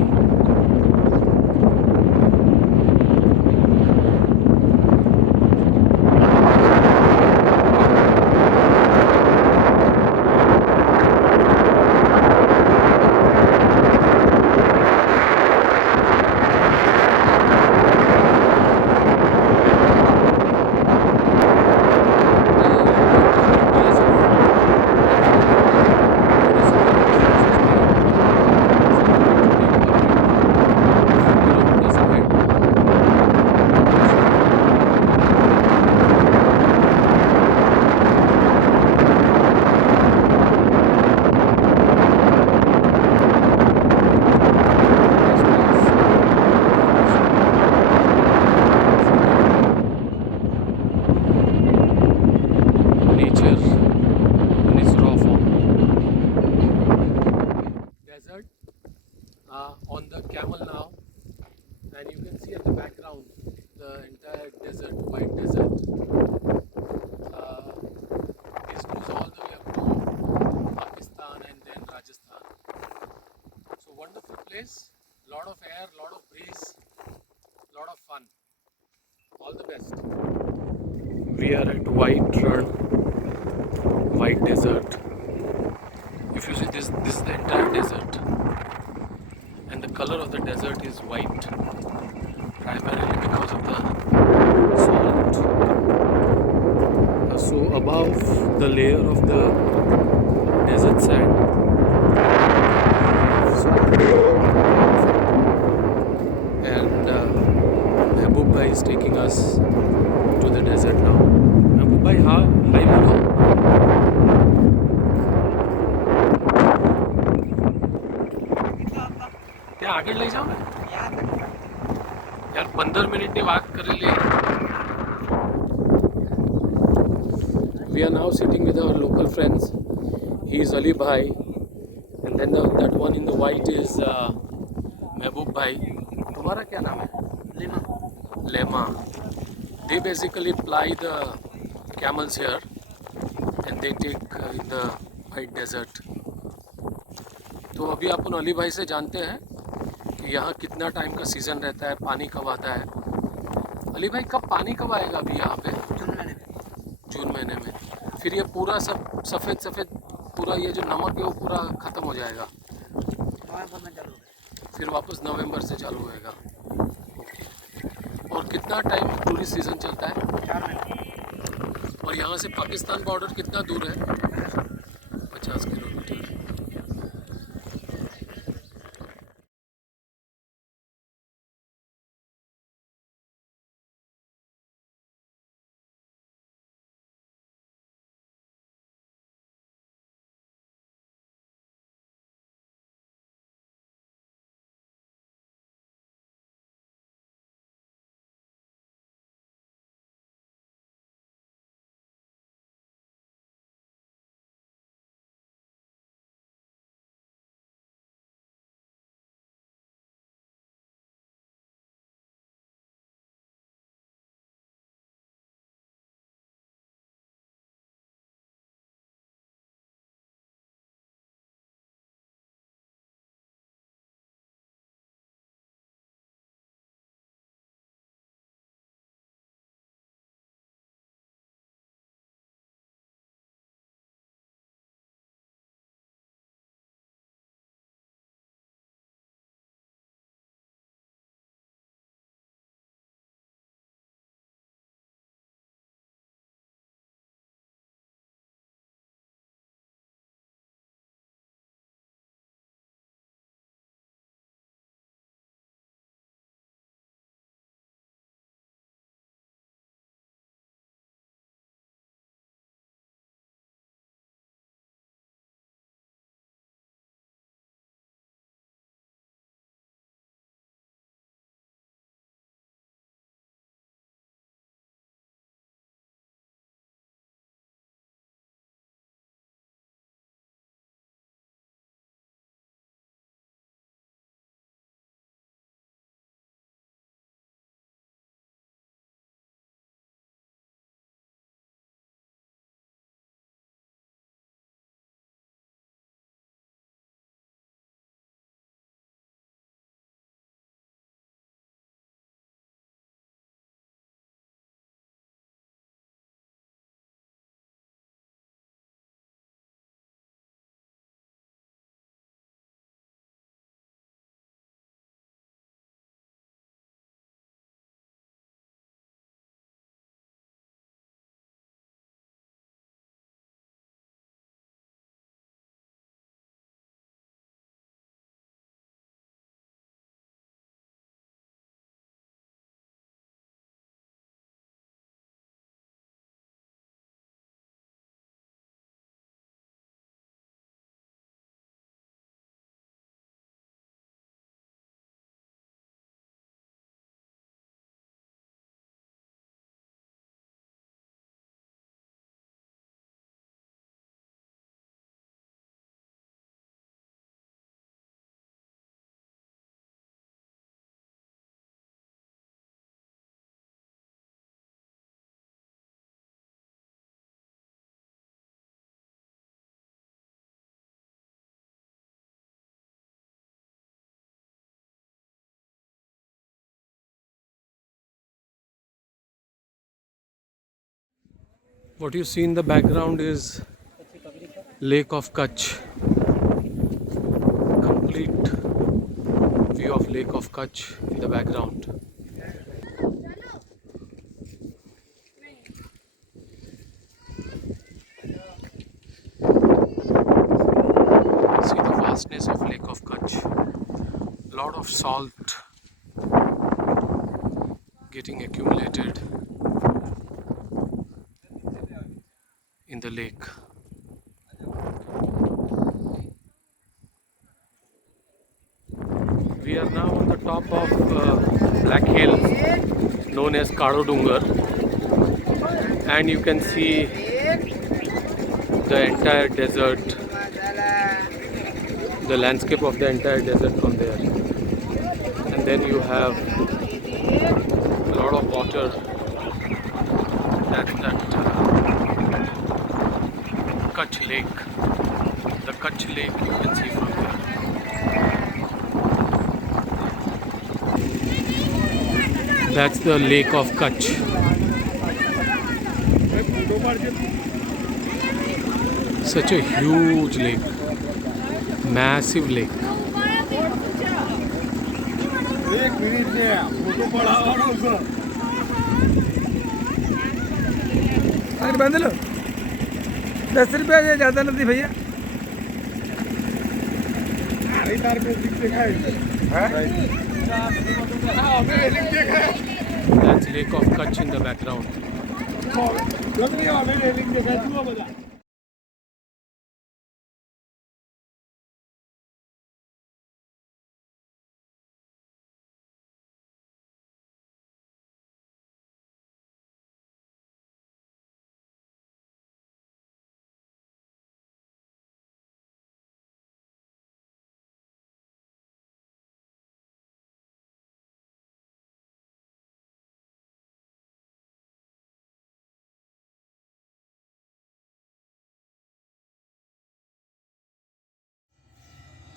Nature in its raw form. Desert on the camel now, and you can see at the background the entire desert, white desert. This goes all the way up to Pakistan and then Rajasthan. So wonderful place, lot of air, lot of breeze, lot of fun. All the best. We are at White Run, white desert. If you see this is the entire desert, and the color of the desert is white, primarily because of the salt. So above the layer of the desert sand, and Mehboob Bhai is taking us to the desert now. Mehboob Bhai, hi बोलो. क्या आगे ले जाओ ना यार, 15 મિનિટની વાત કરેલી. We are now sitting with our local friends. He is Ali Bhai, and then that one in the white is Mehboob Bhai. तुम्हारा क्या नाम है? Lema. Lema. They basically ply the camels here, and they take in the white desert. तो अभी अपन अली भाई से जानते हैं कि यहाँ कितना टाइम का सीज़न रहता है, पानी कब आता है. अली भाई, कब पानी कब आएगा अभी यहाँ पे? जून महीने में. फिर ये पूरा सब सफ़ेद सफ़ेद पूरा ये जो नमक है वो पूरा ख़त्म हो जाएगा. फिर वापस नवंबर से चालू होएगा. और कितना टाइम टूरिस्ट सीज़न चलता है? 4 महीने. और यहाँ से पाकिस्तान बॉर्डर कितना दूर है? 50 kilometre. What you see in the background is Lake of Kutch. Complete view of Lake of Kutch in the background. See the vastness of Lake of Kutch. Lot of salt getting accumulated in the lake. We are now on the top of Black Hill, known as Kado Dungar, and you can see the entire desert, the landscape of the entire desert from there. And then you have a lot of water. That's that Kutch Lake. The Kutch Lake you can see from here. That's the Lake of Kutch. Such a huge lake, massive lake. अरे बंद लो 10 रुपया से ज़्यादा नहीं भैया That's Lake of Kutch in the background.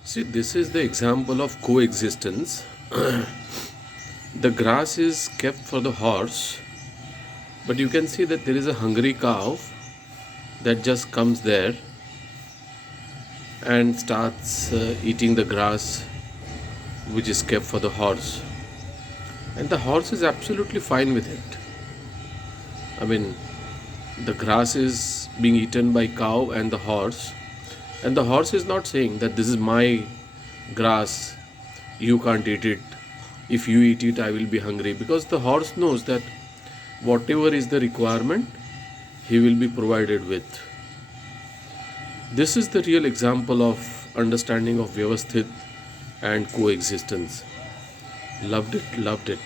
See, this is the example of coexistence. The grass is kept for the horse, but you can see that there is a hungry cow that just comes there and starts eating the grass which is kept for the horse. And the horse is absolutely fine with it. I mean, the grass is being eaten by cow and the horse is not saying that this is my grass, you can't eat it, if you eat it I will be hungry, because the horse knows that whatever is the requirement he will be provided with. This is the real example of understanding of Vyavasthit and coexistence. Loved it, loved it.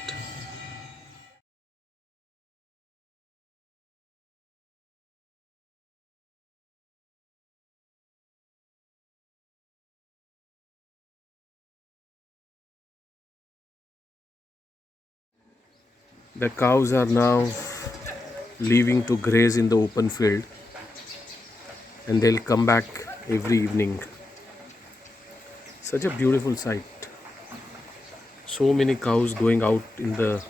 The cows are now leaving to graze in the open field, and they'll come back every evening. Such a beautiful sight. So many cows going out in the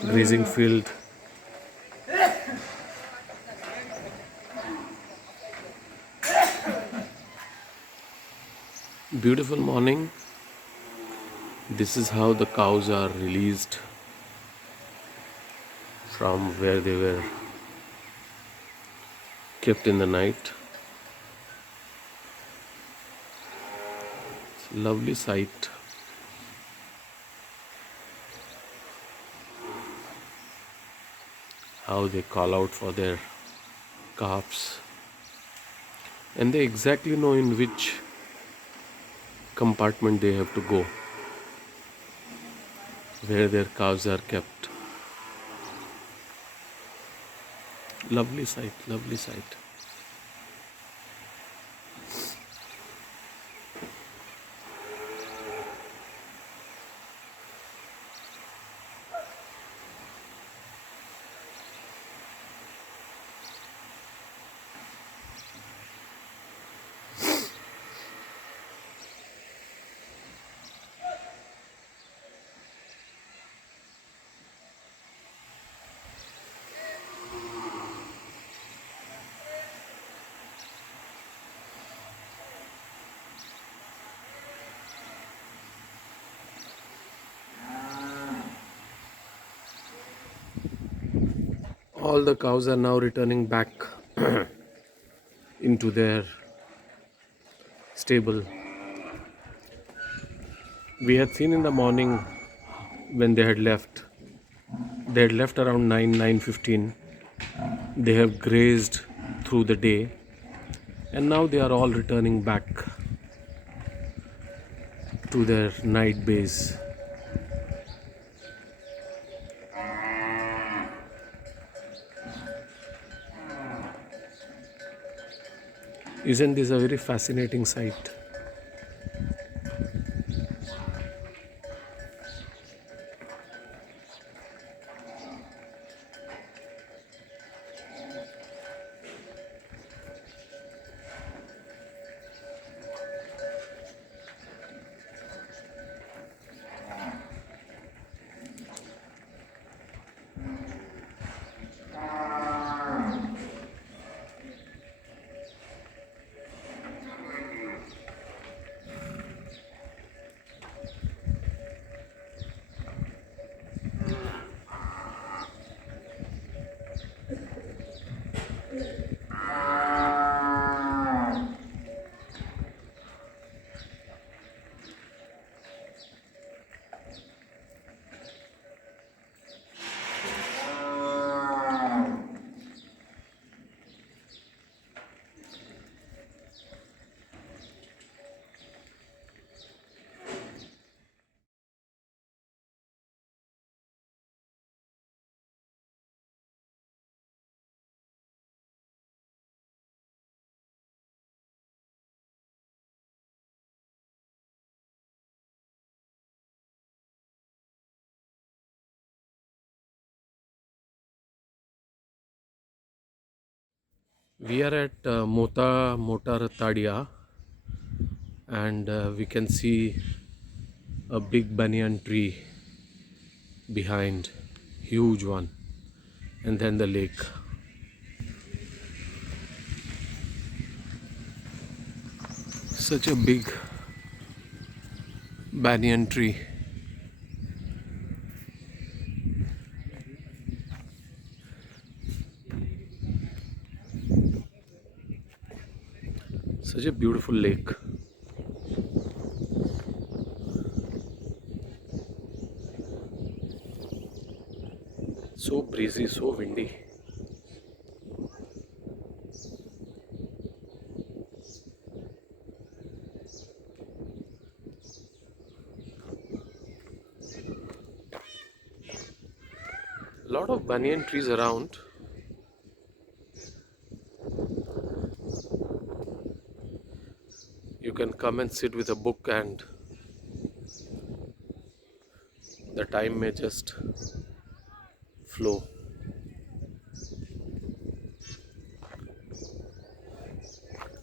grazing field. Beautiful morning. This is how the cows are released from where they were kept in the night. It's a lovely sight. How they call out for their calves, and they exactly know in which compartment they have to go, where their calves are kept. Lovely sight, lovely sight. All the cows are now returning back into their stable. We had seen in the morning when they had left. They had left around 9:15. They have grazed through the day, and now they are all returning back to their night base. Isn't this a very fascinating sight? We are at Mota Motar Tadia, and we can see a big banyan tree behind, huge one, and then the lake. Such a big banyan tree. Such a beautiful lake. So breezy, so windy. Lot of banyan trees around. You can come and sit with a book, and the time may just flow.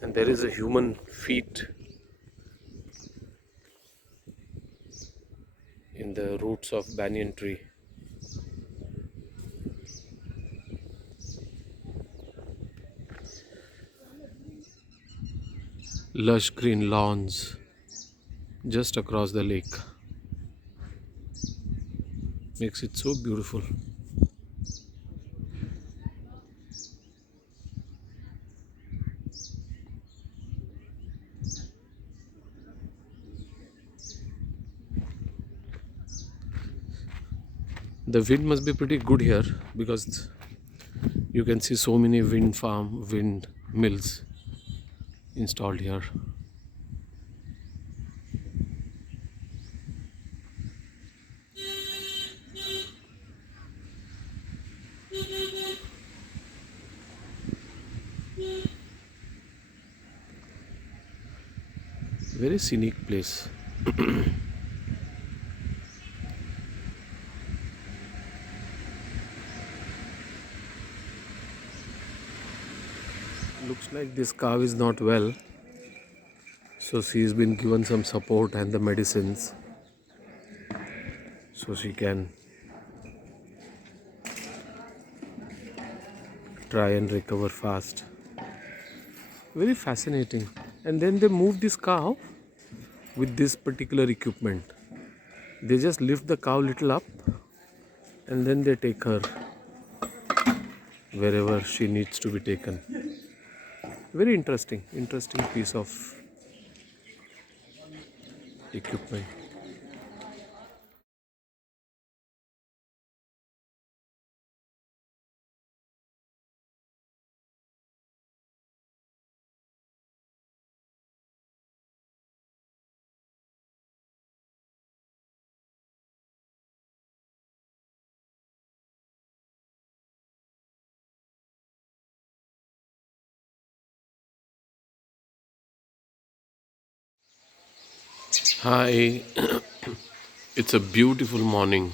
And there is a human feet in the roots of banyan tree. Lush green lawns just across the lake. Makes it so beautiful. The wind must be pretty good here because you can see so many wind mills installed here. Very scenic place. Looks like this cow is not well, so she's been given some support and the medicines so she can try and recover fast. Very fascinating. And then they move this cow with this particular equipment. They just lift the cow little up and then they take her wherever she needs to be taken. Very interesting piece of equipment. Hi, it's a beautiful morning,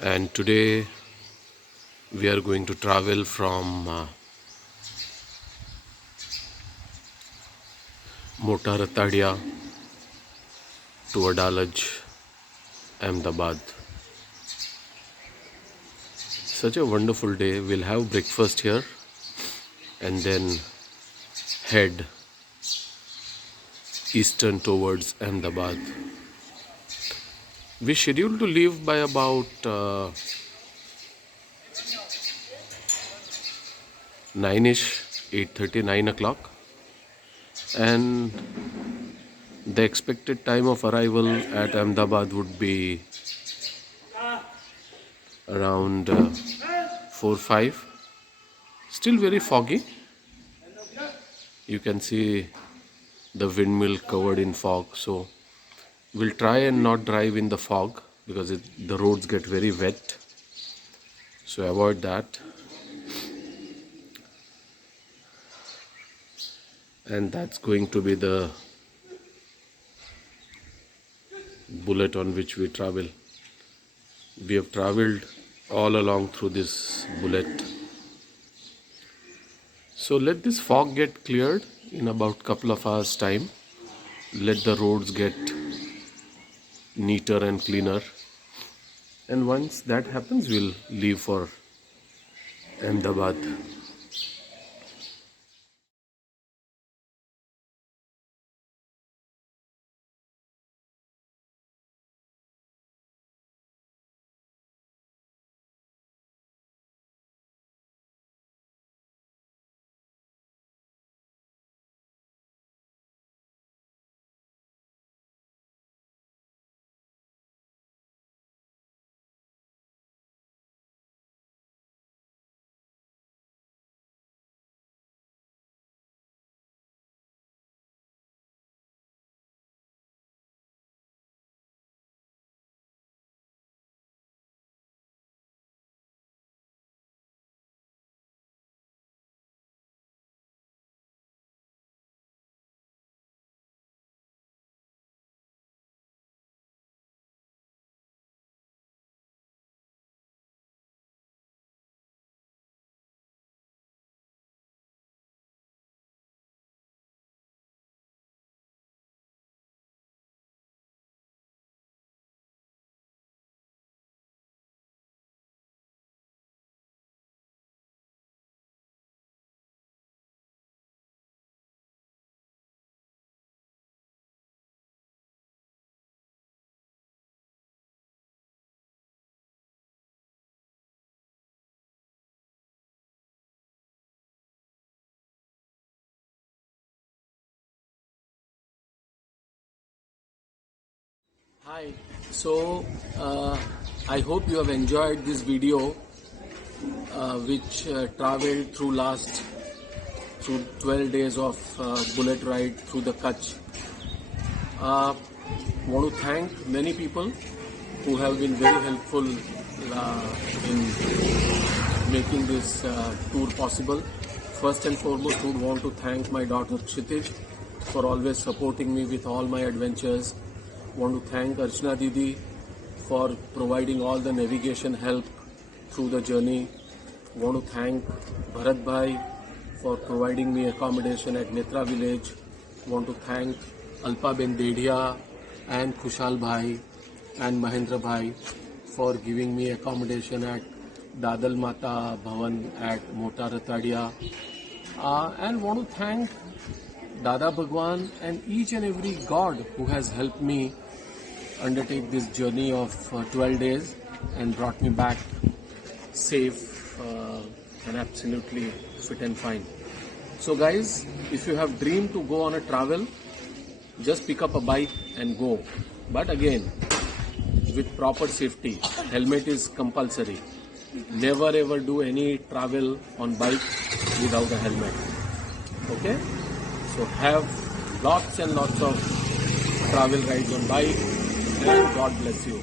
and today we are going to travel from Mota Ratadia to Adalaj, Ahmedabad. Such a wonderful day. We'll have breakfast here and then head eastern towards Ahmedabad. We scheduled to leave by about 9ish, 8:30, 9 o'clock, and the expected time of arrival at Ahmedabad would be around 4-5. Still very foggy. You can see the windmill covered in fog, so we'll try and not drive in the fog because the roads get very wet, so avoid that. And that's going to be the bullet on which we travel. We have traveled all along through this bullet. So let this fog get cleared in about couple of hours time. Let the roads get neater and cleaner, and once that happens we'll leave for Ahmedabad. Hi, so I hope you have enjoyed this video which traveled through 12 days of bullet ride through the Kutch. Want to thank many people who have been very helpful in making this tour possible. First and foremost, I would want to thank my daughter Kshitij for always supporting me with all my adventures. Want to thank Archana Didi for providing all the navigation help through the journey. Want to thank Bharat Bhai for providing me accommodation at Netra village. Want to thank Alpa Ben Dedhia and Kushal Bhai and Mahendra Bhai for giving me accommodation at Dadal Mata Bhavan at Mota Ratadia. And want to thank Dada Bhagwan and each and every God who has helped me undertake this journey of 12 days and brought me back safe and absolutely fit and fine. So guys, if you have dream to go on a travel, just pick up a bike and go. But again, with proper safety. Helmet is compulsory. Never ever do any travel on bike without a helmet. Okay? So have lots and lots of travel rides on bike, and God bless you.